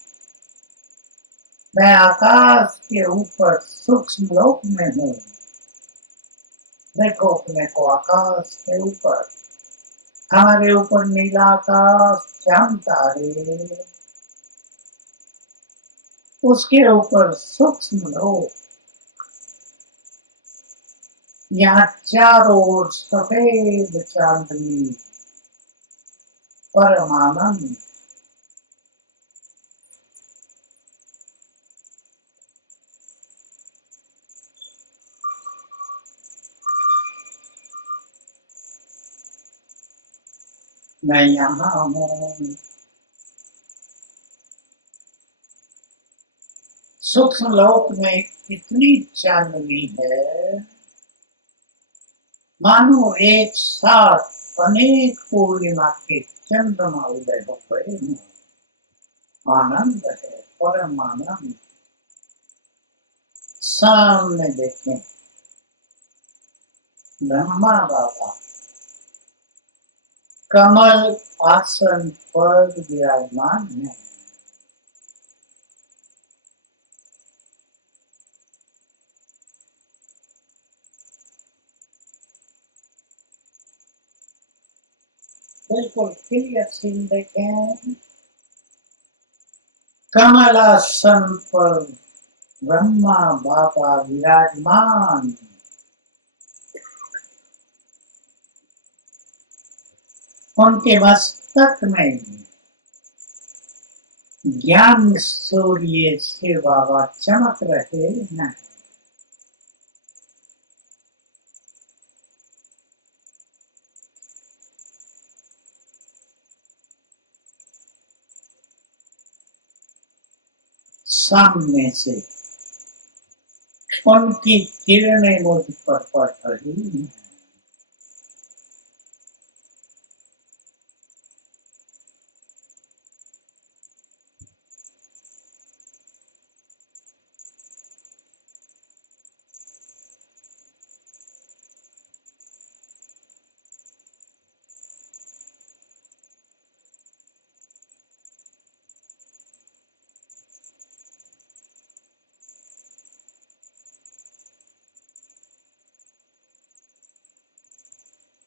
मैं आकाश के ऊपर सूक्ष्म लोक में हूँ। देखो अपने को आकाश के ऊपर, हमारे ऊपर नीला आकाश, श्याम तारे, उसके ऊपर सूक्ष्म लोक। यहाँ चारों ओर सफेद चांदनी, परमानंद। मैं यहाँ हूँ। सूक्ष्म लोक में इतनी चांदनी है, मानो एक साथ अनेक पूर्णिमा के चंद्रमा उदय हो गए हैं। आनंद है, परम आनंद। सामने देखें ब्रह्मा बाबा कमल आसन पर विराजमान है। बिल्कुल क्लियर सीन देखें, कमल आसन पर ब्रह्मा बाबा विराजमान। उनके मस्तक में ज्ञान सूर्य से बाबा चमक रहे हैं। सामने से उनकी किरणें मुझ पर पड़ रही हैं।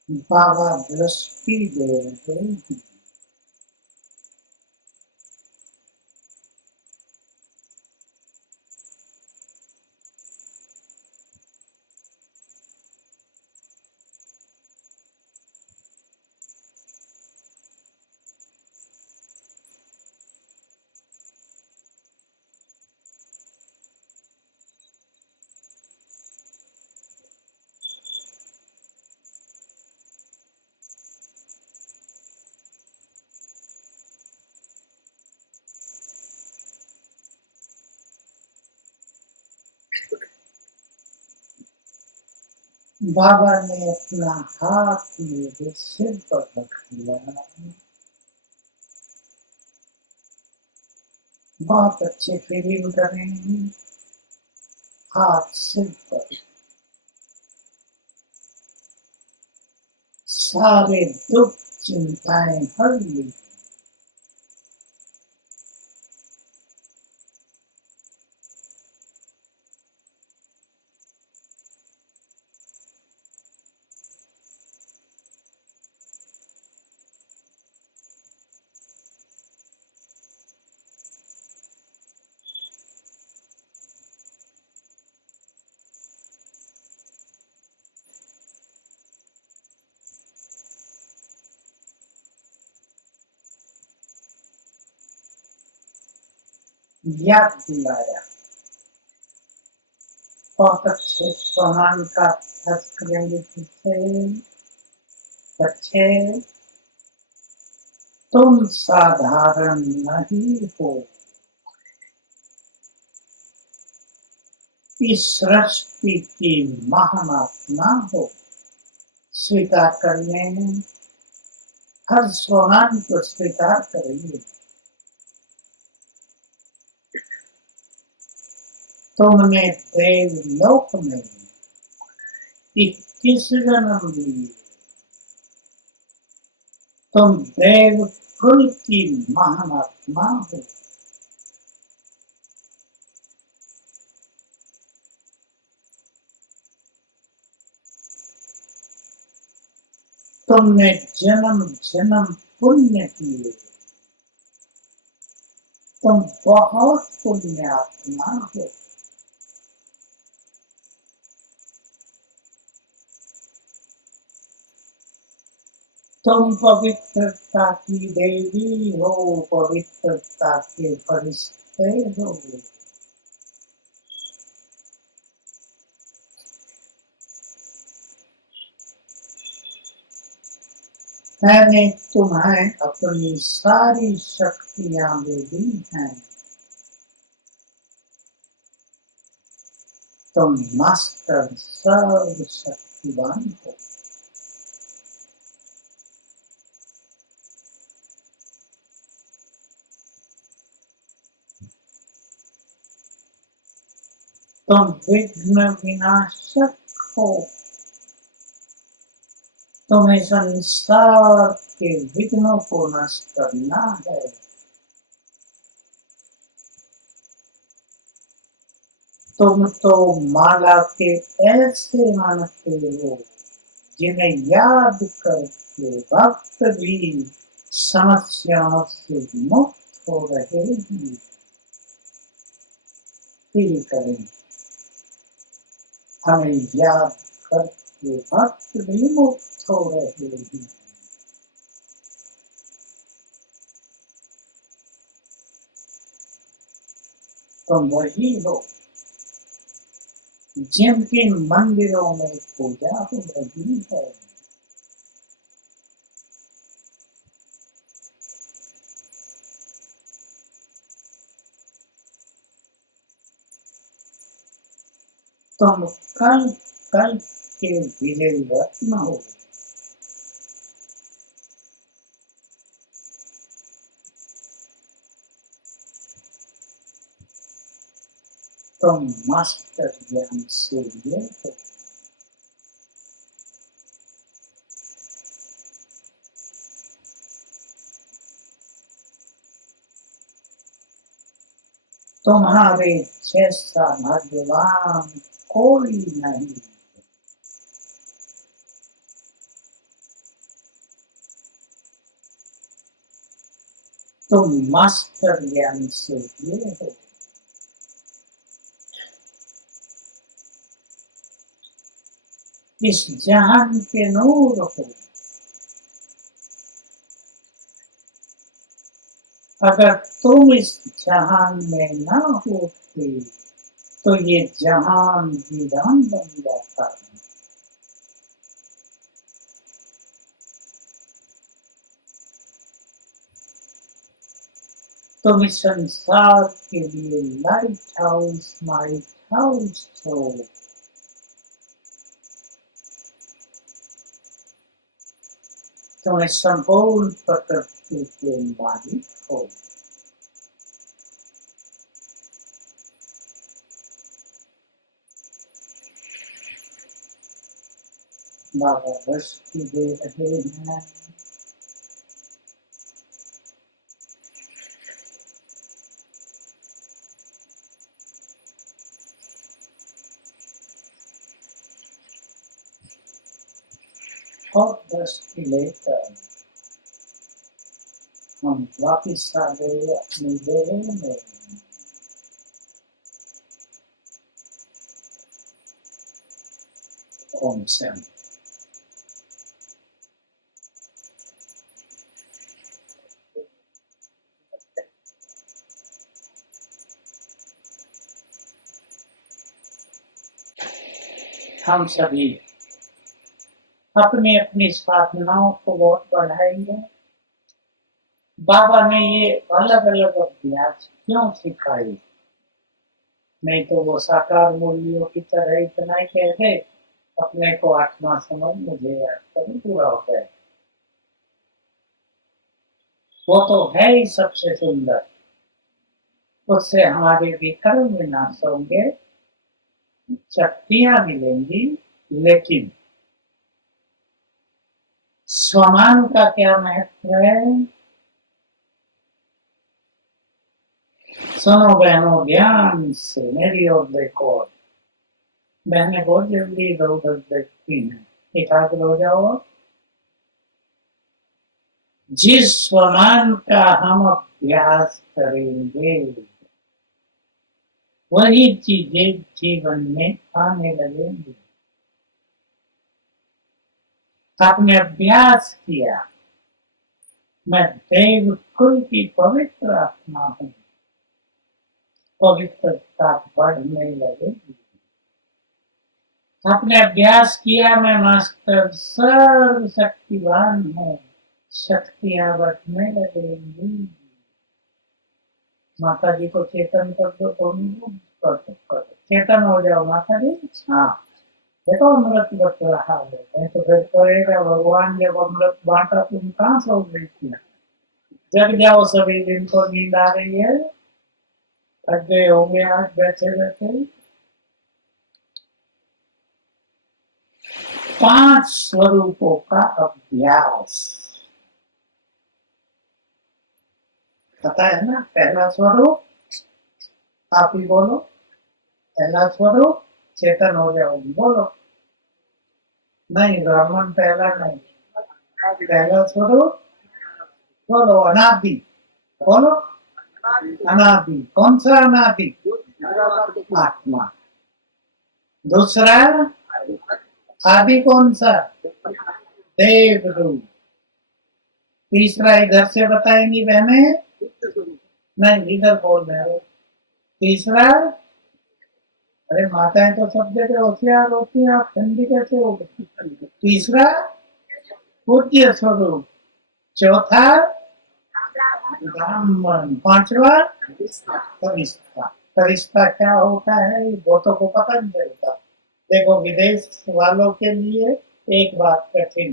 बाबा दृष्टि दे रहे हैं। बाबा ने अपना हाथ मेरे सिर पर रख दिया। बहुत अच्छे फीलिंग कर रहे हैं। हाथ सिर पर, सारे दुख चिंताएं हर ली। याद दिलाया। बहुत अच्छे सामान का अभ्यास करेंगे जिससे बच्चे तुम साधारण नहीं हो, इस सृष्टि की महान आत्मा हो। स्वीकार कर लें, हर स्वमान को स्वीकार करेंगे। तुमने देवलोक में 21 जन्म लिए। तुम देव कुल की महान आत्मा हो। तुमने जन्म जन्म पुण्य किए। तुम बहुत पुण्य आत्मा हो। तुम पवित्रता की देवी हो, पवित्रता के फरिश्ते हो। मैंने तुम्हें अपनी सारी शक्तियां दे दी हैं। तुम मास्टर सर्वशक्तिवान हो। तुम विघ्न विनाशक हो। तुम्हें संसार के विघ्नों को नष्ट करना है। तुम तो माला के ऐसे मानते हो जिन्हें याद करके भक्त भी समस्याओं से मुक्त हो रहे हैं। फील करें, हमें याद करके भक्त भी मुक्त हो रहे हैं। तुम वही हो जिनके मंदिरों में पूजा हो रही है। तुम कल कल के विजय रत्न हो। तुम मास्टर ज्ञान सूर्य हो। तुम्हारे जैसा भाग्यवान कोई नहीं। तुम मास्टर ज्ञान सूर्य हो। इस जहान के नूर हो। अगर तुम इस जहान में न होते तो ये जहान वीरान बन जाता। तुम इस संसार के लिए लाइट हाउस माइट हाउस हो। तुम्हें संपूर्ण प्रकृति के मालिक हो। बाबा दृष्टि दे रहे हैं। और दृष्टि लेकर हम वापिस आ गए अपनी देह में। ओम शांति। हम सभी अपनी अपनी साधनाओं को बहुत बढ़ाएंगे। बाबा ने ये अलग अलग अभ्यास क्यों सिखाई? नहीं तो वो साकार मूल्यों की तरह इतना ही कह दे, अपने को आत्मा समझ, मुझे कभी पूरा हो गया। वो तो है ही सबसे सुंदर, उससे हमारे विकर्म विनाश होंगे, शक्तियां मिलेंगी। लेकिन स्वमान का क्या महत्व है? सुनो बहनों, ध्यान से मेरी ओर देखो। बहनें बहुत जल्दी इधर उधर देखती हैं, एकाग्र हो जाओ। जिस स्वमान का हम अभ्यास करेंगे वही चीजें जीवन में आने लगेंगी। आपने अभ्यास किया, मैं देव कुल की पवित्र आत्मा हूँ, पवित्रता बढ़ने लगेगी। आपने अभ्यास किया, मैं मास्टर सर्वशक्तिवान हूँ, शक्तियां बढ़ने लगेंगी। माता जी को चेतन कर दो तो कर चेतन हो जाओ माता जी। हाँ देखो अमृत बच रहा है, नहीं तो फिर कहेगा भगवान जब अमृत बांटा तुम कहाँ सो गई थी? जग जाओ सभी, दिन को नींद आ रही है, थक गए होंगे आज बैठे बैठे। 5 स्वरूपों का अभ्यास पता है ना? पहला स्वरूप आप ही बोलो, पहला स्वरूप चेतन हो जाओगी, बोलो। नहीं, ब्राह्मण पहला नहीं, पहला स्वरूप बोलो, अनादि बोलो। अनादि कौन सा अनादि? आत्मा। दूसरा आदि कौन सा? देव रूप। तीसरा इधर से बताएंगी बहने, नहीं इधर बोल रहे हो। तीसरा, अरे माताएं तो सब जगह होशियार होती हैं, आप ठंडी कैसे हो गई? तीसरा पूज्य स्वरूप। चौथा ब्राह्मण। पांचवा फरिश्ता। फरिश्ता क्या होता है वो तो को पता नहीं चलता। देखो विदेश वालों के लिए एक बात कठिन,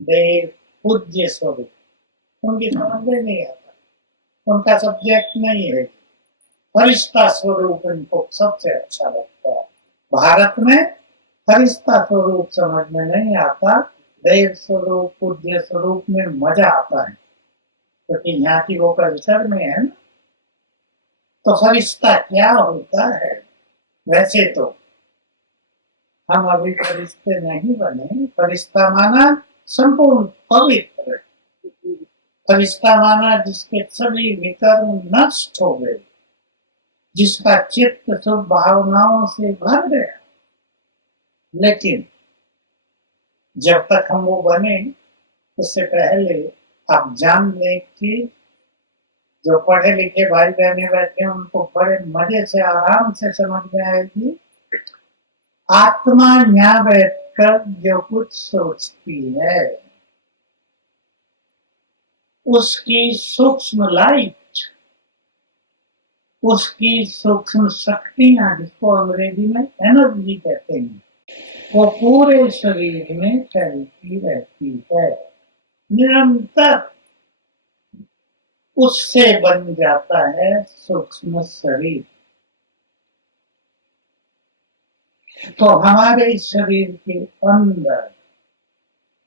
देव पूज्य स्वरूप उनकी समझ में नहीं आता, उनका सब्जेक्ट नहीं है। फरिश्ता स्वरूप इनको सबसे अच्छा लगता है। भारत में फरिश्ता स्वरूप समझ में नहीं आता, देव स्वरूप पूज्य स्वरूप में मजा आता है, क्योंकि यहाँ की वो कल्चर में है। तो फरिश्ता क्या होता है? वैसे तो हम अभी फरिश्ते नहीं बने। फरिश्ता माना संपूर्ण पवित्र, फरिश्ता माना जिसके सभी विकर्म नष्ट हो गए, जिसका चित्त शुभ भावनाओं से भर गया। लेकिन जब तक हम वो बने उससे पहले आप जान लें कि जो पढ़े लिखे भाई बहने बैठे हैं उनको बड़े मजे से आराम से समझ में आएगी। आत्मा यहाँ बैठकर जो कुछ सोचती है उसकी सूक्ष्म लाइट, उसकी सूक्ष्म शक्तियां, जिसको अंग्रेजी में एनर्जी कहते हैं, वो पूरे शरीर में फैलती रहती है। निरंतर उससे बन जाता है सूक्ष्म शरीर। तो हमारे शरीर के अंदर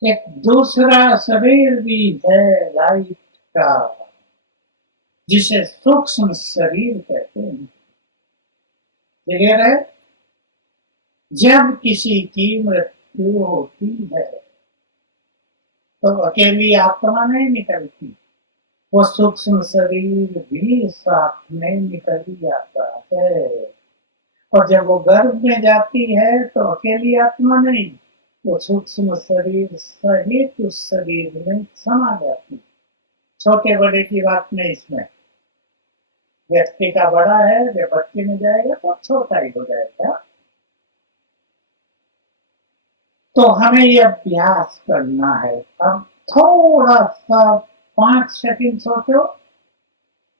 एक दूसरा शरीर भी है लाइट का, जिसे सूक्ष्म शरीर कहते हैं। क्लियर है? जब किसी की मृत्यु होती है तो अकेली आत्मा नहीं निकलती, वो सूक्ष्म शरीर भी साथ में निकल जाता है। और जब वो गर्भ में जाती है तो अकेली आत्मा नहीं, वो सूक्ष्म शरीर सहित उस शरीर में समा जाती है। छोटे बड़े की बात नहीं इसमें। व्यक्ति का बड़ा है, जब बच्चे में जाएगा तो छोटा ही हो जाएगा। तो हमें ये अभ्यास करना है। अब थोड़ा सा 5 सेकंड सोचो,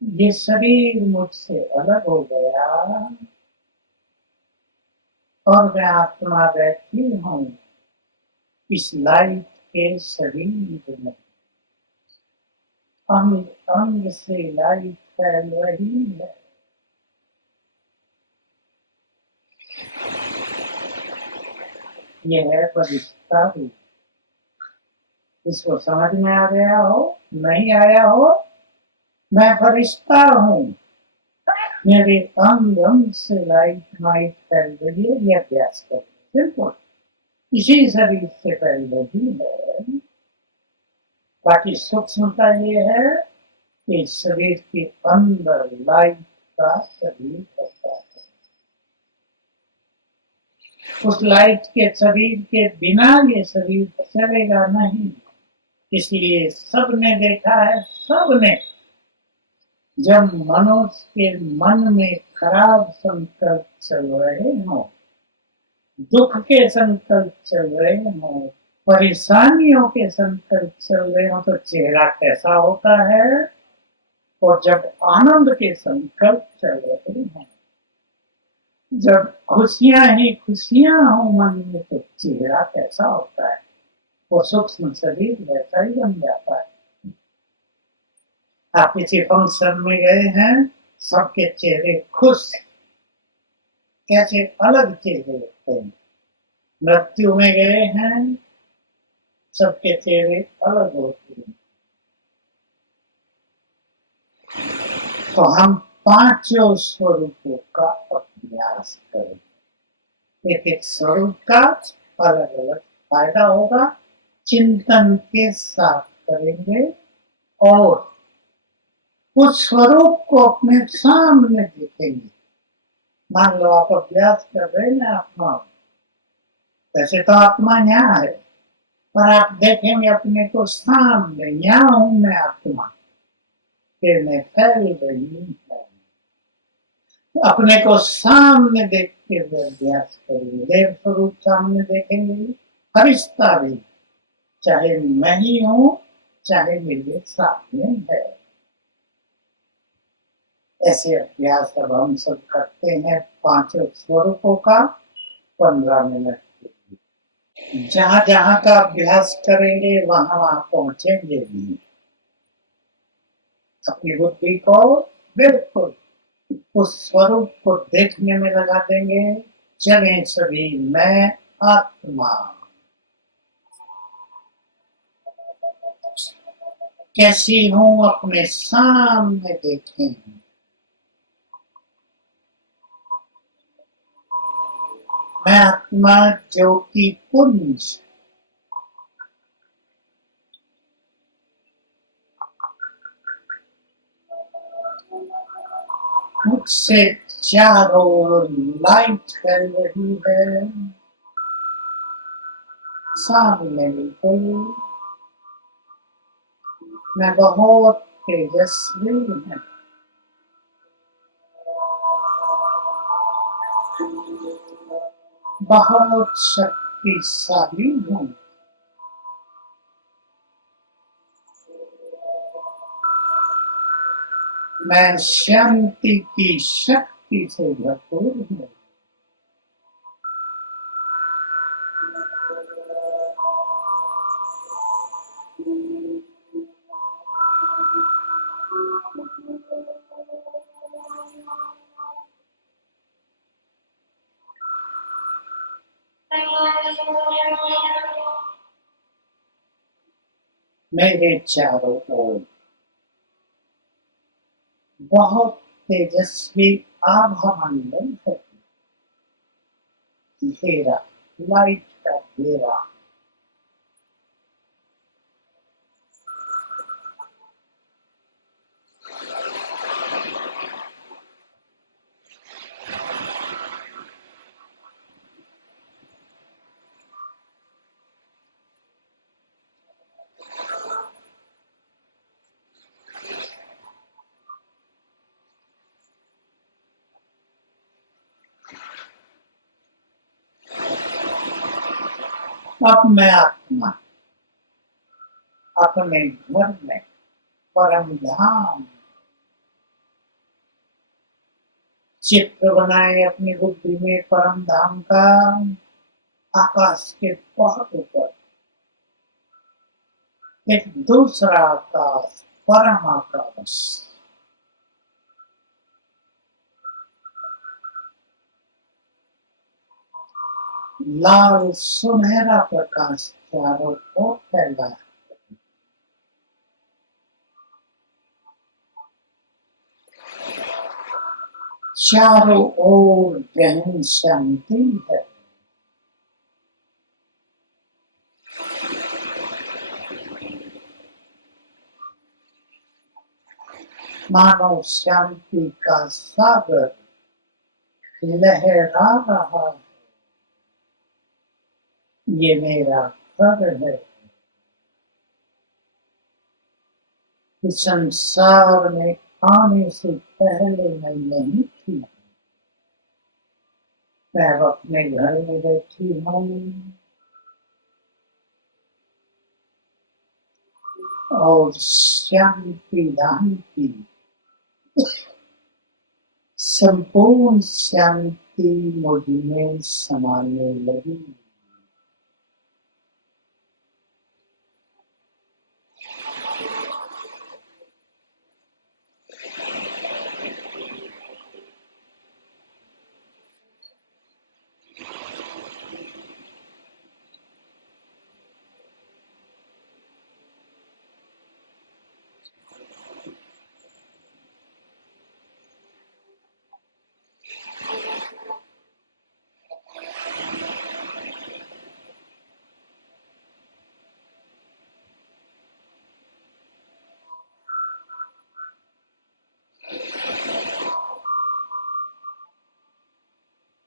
ये शरीर मुझसे अलग हो गया और मैं आत्मा बैठी हूँ इस लाइट के शरीर में। अंग अंग से लाइट फैल रही है। यह है फरिश्ता रूप। इसको समझ में आ गया हो, नहीं आया हो, मैं फरिश्ता हूँ, मेरे अंग अंग से लाइट लाइट फैल रही है। यह अभ्यास करें, बिल्कुल इसी शरीर से फैल रही है। बाकी सूक्ष्मता ये है कि शरीर के अंदर लाइट का शरीर होता है। उस लाइट के शरीर के बिना ये शरीर चलेगा नहीं। इसलिए सबने देखा है, सबने, जब मनुष्य के मन में खराब संकल्प चल रहे हों, दुख के संकल्प चल रहे हों, परेशानियों के संकल्प चल रहे हों, तो चेहरा कैसा होता है? और जब आनंद के संकल्प चल रहे हों, जब खुशियां ही खुशियां हो मन में, तो चेहरा कैसा होता है? वो सूक्ष्म शरीर वैसा ही बन जाता है। आप किसी फंक्शन में गए हैं, सबके चेहरे खुश, कैसे अलग चेहरे लगते हैं। मृत्यु में गए हैं, सबके चेहरे अलग होते हैं। तो हम पांचों स्वरूपों का अभ्यास करें। एक एक स्वरूप का अलग अलग फायदा होगा। चिंतन के साथ करेंगे और उस स्वरूप को अपने सामने देखेंगे। मान लो आप अभ्यास कर रहे हैं आत्मा, वैसे तो आत्मा यहाँ है, पर आप देखेंगे अपने को सामने, यहाँ हूं मैं आत्मा, फिर मैं फैल रही है। अपने को सामने देख के अभ्यास करेंगे। देव स्वरूप सामने देखेंगे, फरिश्ता भी, चाहे मैं ही हूं, चाहे मेरे सामने है। ऐसे अभ्यास अब हम सब करते हैं पांचों स्वरूपों का 15 मिनट के लिए। जहां जहां का अभ्यास करेंगे वहां वहां पहुंचेंगे भी। अपनी बुद्धि को बिल्कुल उस स्वरूप को देखने में लगा देंगे। चले सभी, मैं आत्मा कैसी हूं अपने सामने देखें। मैं आत्मा ज्योति पुंज, मुझसे चारों ओर लाइट फैल रही है। सामने बिल्कुल मैं बहुत तेजस्वी हूँ, बहुत शक्तिशाली हूँ। मैं शांति की शक्ति से भरपूर हूँ। मेरे चारों ओर बहुत तेजस्वी आभा मंडल है, घेरा, लाइट का घेरा। अब मैं आत्मा अपने घर में परम धाम चित्र बनाए अपनी बुद्धि में परम धाम का, आकाश के बहुत ऊपर एक दूसरा आकाश, परम आकाश। लाल सुनहरा प्रकाश चारों ओर फैला है। चारों ओर गहन शांति है। मानव शांति का सागर लहरा रहा है। ये मेरा घर है। इस संसार में आने से पहले मैं नहीं थी। मैं अपने घर में बैठी हूँ और शांति शांति, संपूर्ण शांति मुझ में समाने लगी।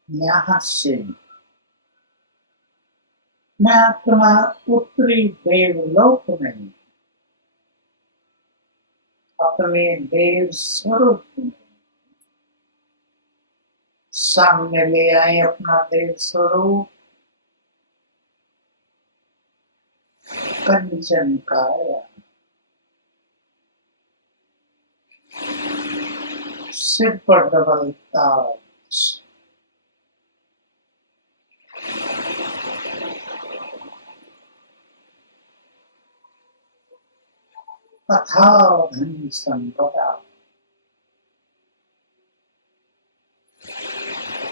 यहाँ से मैं आत्मा उत्तरी देवलोक में अपने देव स्वरूप में सामने ले आए अपना देव स्वरूप। कंचन काया, सिर पर डबल ताज, अथाह धन संपदा,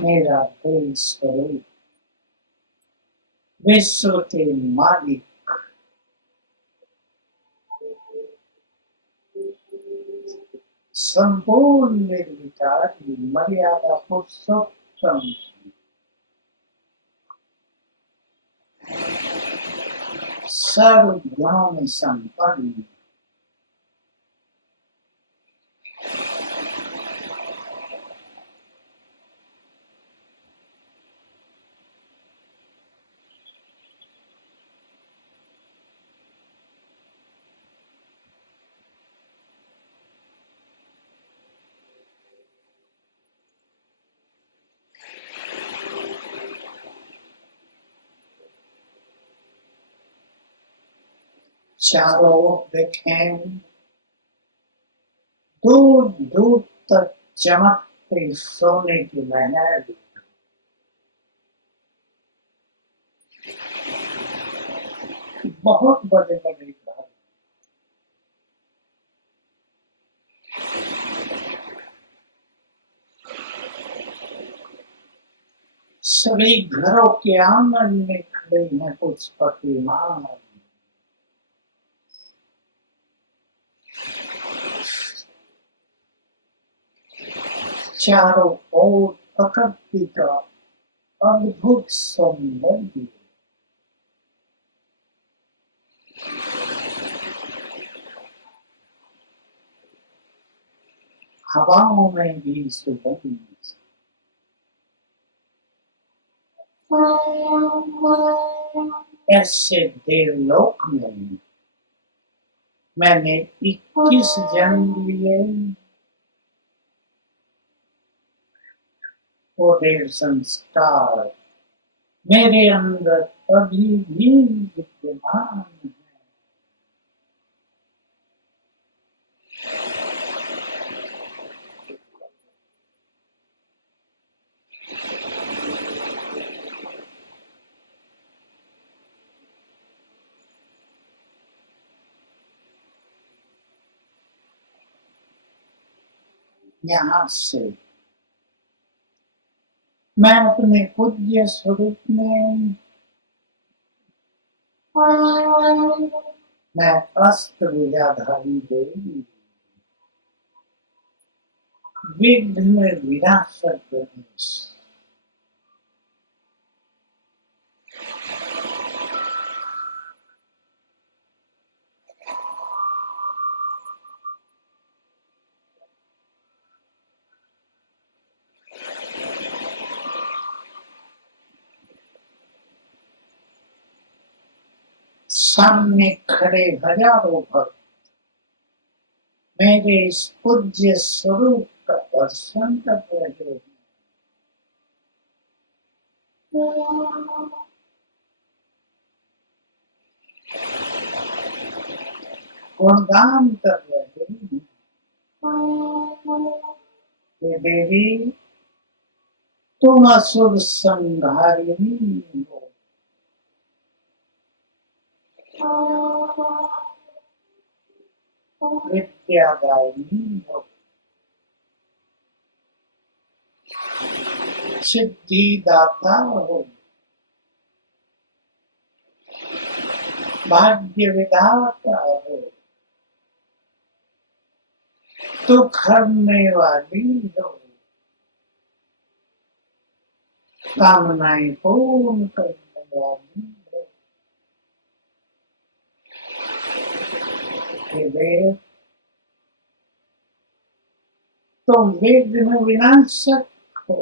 मेरा देव स्वरूप, विश्व के मालिक, संपूर्ण निर्विकारी मर्यादा पुरुषोत्तम, सर्व गुणों में संपन्न, चारों ओर देखें, दूर दूर तक चमकते सोने की महल, बहुत बड़े बड़े घर, सभी घरों के आंगन में खड़े हैं कुछ प्रतिमान। चारों ओर प्रकृति का अद्भुत सौंदर्य, हवाओं में भी सुगंध, ऐसे देवलोक में मैंने 21 जन्म लिए। वो देव संस्कार मेरे अंदर अभी भी विद्यमान है। यहाँ से मैं अपने पूज्य स्वरूप में मैं अष्टभुजाधारी देवी विघ्न विनाशक गणेश सामने खड़े हजारों भक्त मेरे इस पूज्य स्वरूप का दर्शन कर रहे हैं, गुणगान कर रहे हैं। ये देवी तुम असुर संहारिणी हो, विद्यादायिनी हो, सिद्धिदाता हो, भाग्य विधाता हो, दुख हरने वाली हो, कामनाएं पूर्ण करने वाली हो। हे देव तुम विघ्न विनाशक हो,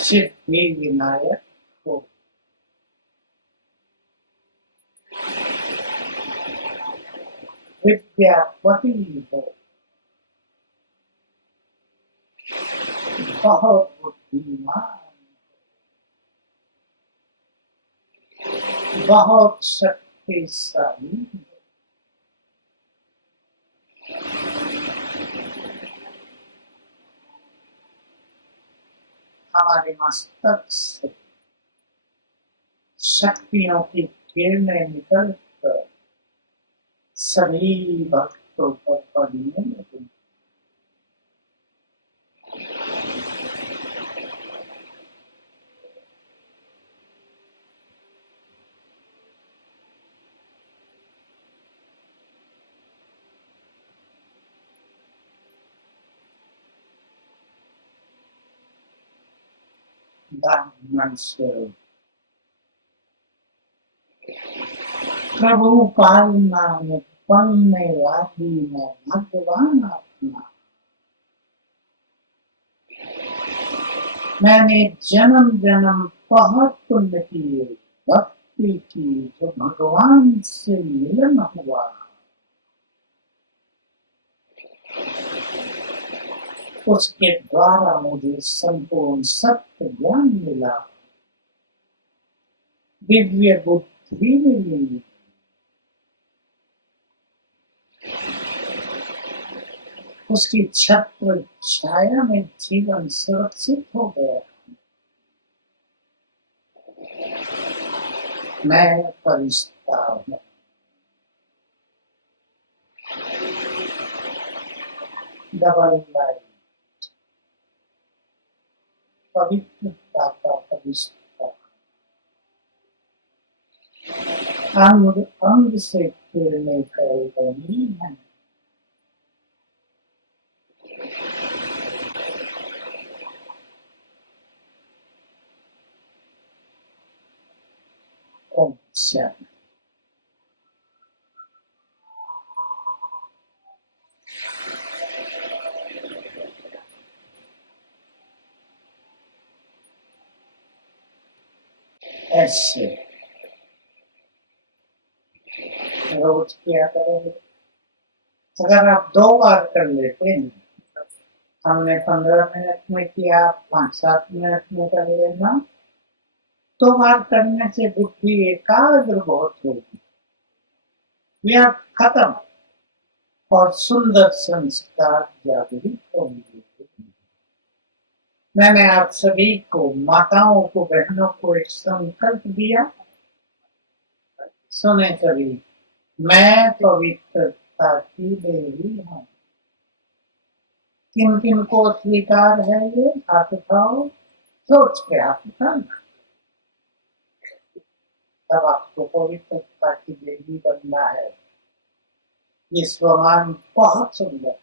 सिद्धि विनायक हो, विद्यापति हो, बहुत बुद्धिमान, बहुत शक्तिशाली, हमारे मस्तक से शक्तियों की किरणें निकलकर सभी भक्तों पर पड़ने लगी। ब्राह्मण स्वरूप प्रभु पालना में पलने वाली मैं भगवान आत्मा, मैंने जन्म जन्म बहुत पुण्य किए, भक्ति की, जो भगवान से मिलन हुआ, उसके द्वारा मुझे संपूर्ण सत्य ज्ञान मिला, दिव्य बुद्धि मिली, उसकी छत्र छाया में जीवन सुरक्षित हो गया। मैं फरिश्ता हूँ, डबल लाइफ, पवित्रता का फरिश्ता, अंग अंग से किरणें फैल रही हैं, ओम शांति। ऐसे रोज किया करोगे। अगर आप 2 बार कर लेते हैं, हमने 15 मिनट में किया, 5-7 मिनट में कर लेना, 2 बार करने से बुद्धि एकाग्र बहुत होगी, यह खत्म और सुंदर संस्कार जागृत होंगे। मैंने आप सभी को, माताओं को, बहनों को एक संकल्प दिया, सुने सभी। मैं पवित्रता की देवी हूँ। किन किन को स्वीकार है ये? हाथ उठाओ, सोच के हाथ उठाना। तब आपको पवित्रता की देवी बनना है। ये स्वमान बहुत सुंदर,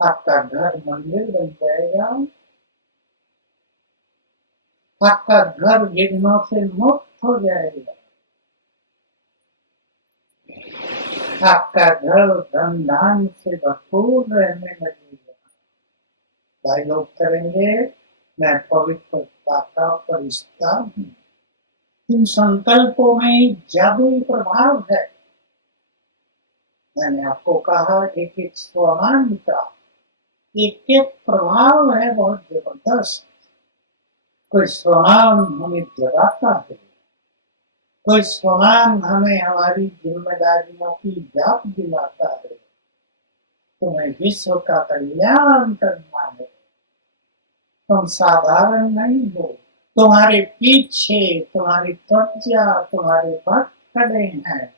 आपका घर मंदिर बन जाएगा, आपका घर विघ्नों से मुक्त हो जाएगा, आपका घर धन धान से भरपूर रहने लगेगा। भाई लोग करेंगे, मैं पवित्रता का फरिश्ता हूँ। इन संकल्पों में जादुई प्रभाव है। मैंने आपको कहा एक एक स्वमान का एक एक प्रभाव है, बहुत जबरदस्त। कोई स्वमान हमें जगाता है, कोई स्वमान हमें हमारी जिम्मेदारियों की याद दिलाता है। तुम्हें विश्व का कल्याण करना है, तुम साधारण नहीं हो। तुम्हारे पीछे तुम्हारी त्वचा, तुम्हारे भक्त खड़े हैं,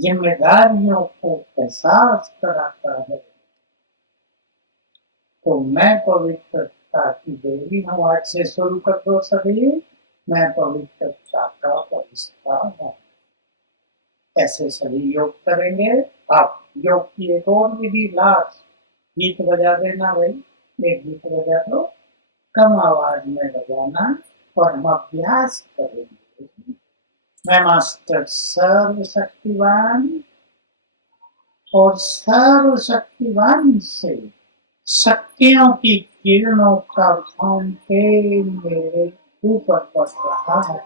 जिम्मेदारियों को एहसास कराता है। तो मैं पवित्रता की देवी हूँ। आज से शुरू कर दो सभी, मैं पवित्रता का फरिश्ता हूँ। ऐसे सभी योग करेंगे। आप योग की एक और विधि, लास्ट गीत बजा देना भाई, एक गीत बजा दो, कम आवाज में बजाना, और हम अभ्यास करेंगे। मैं मास्टर सर्वशक्तिवान और सर्वशक्तिवान से शक्तियों की किरणों का फाउंटेन मेरे ऊपर पड़ रहा है।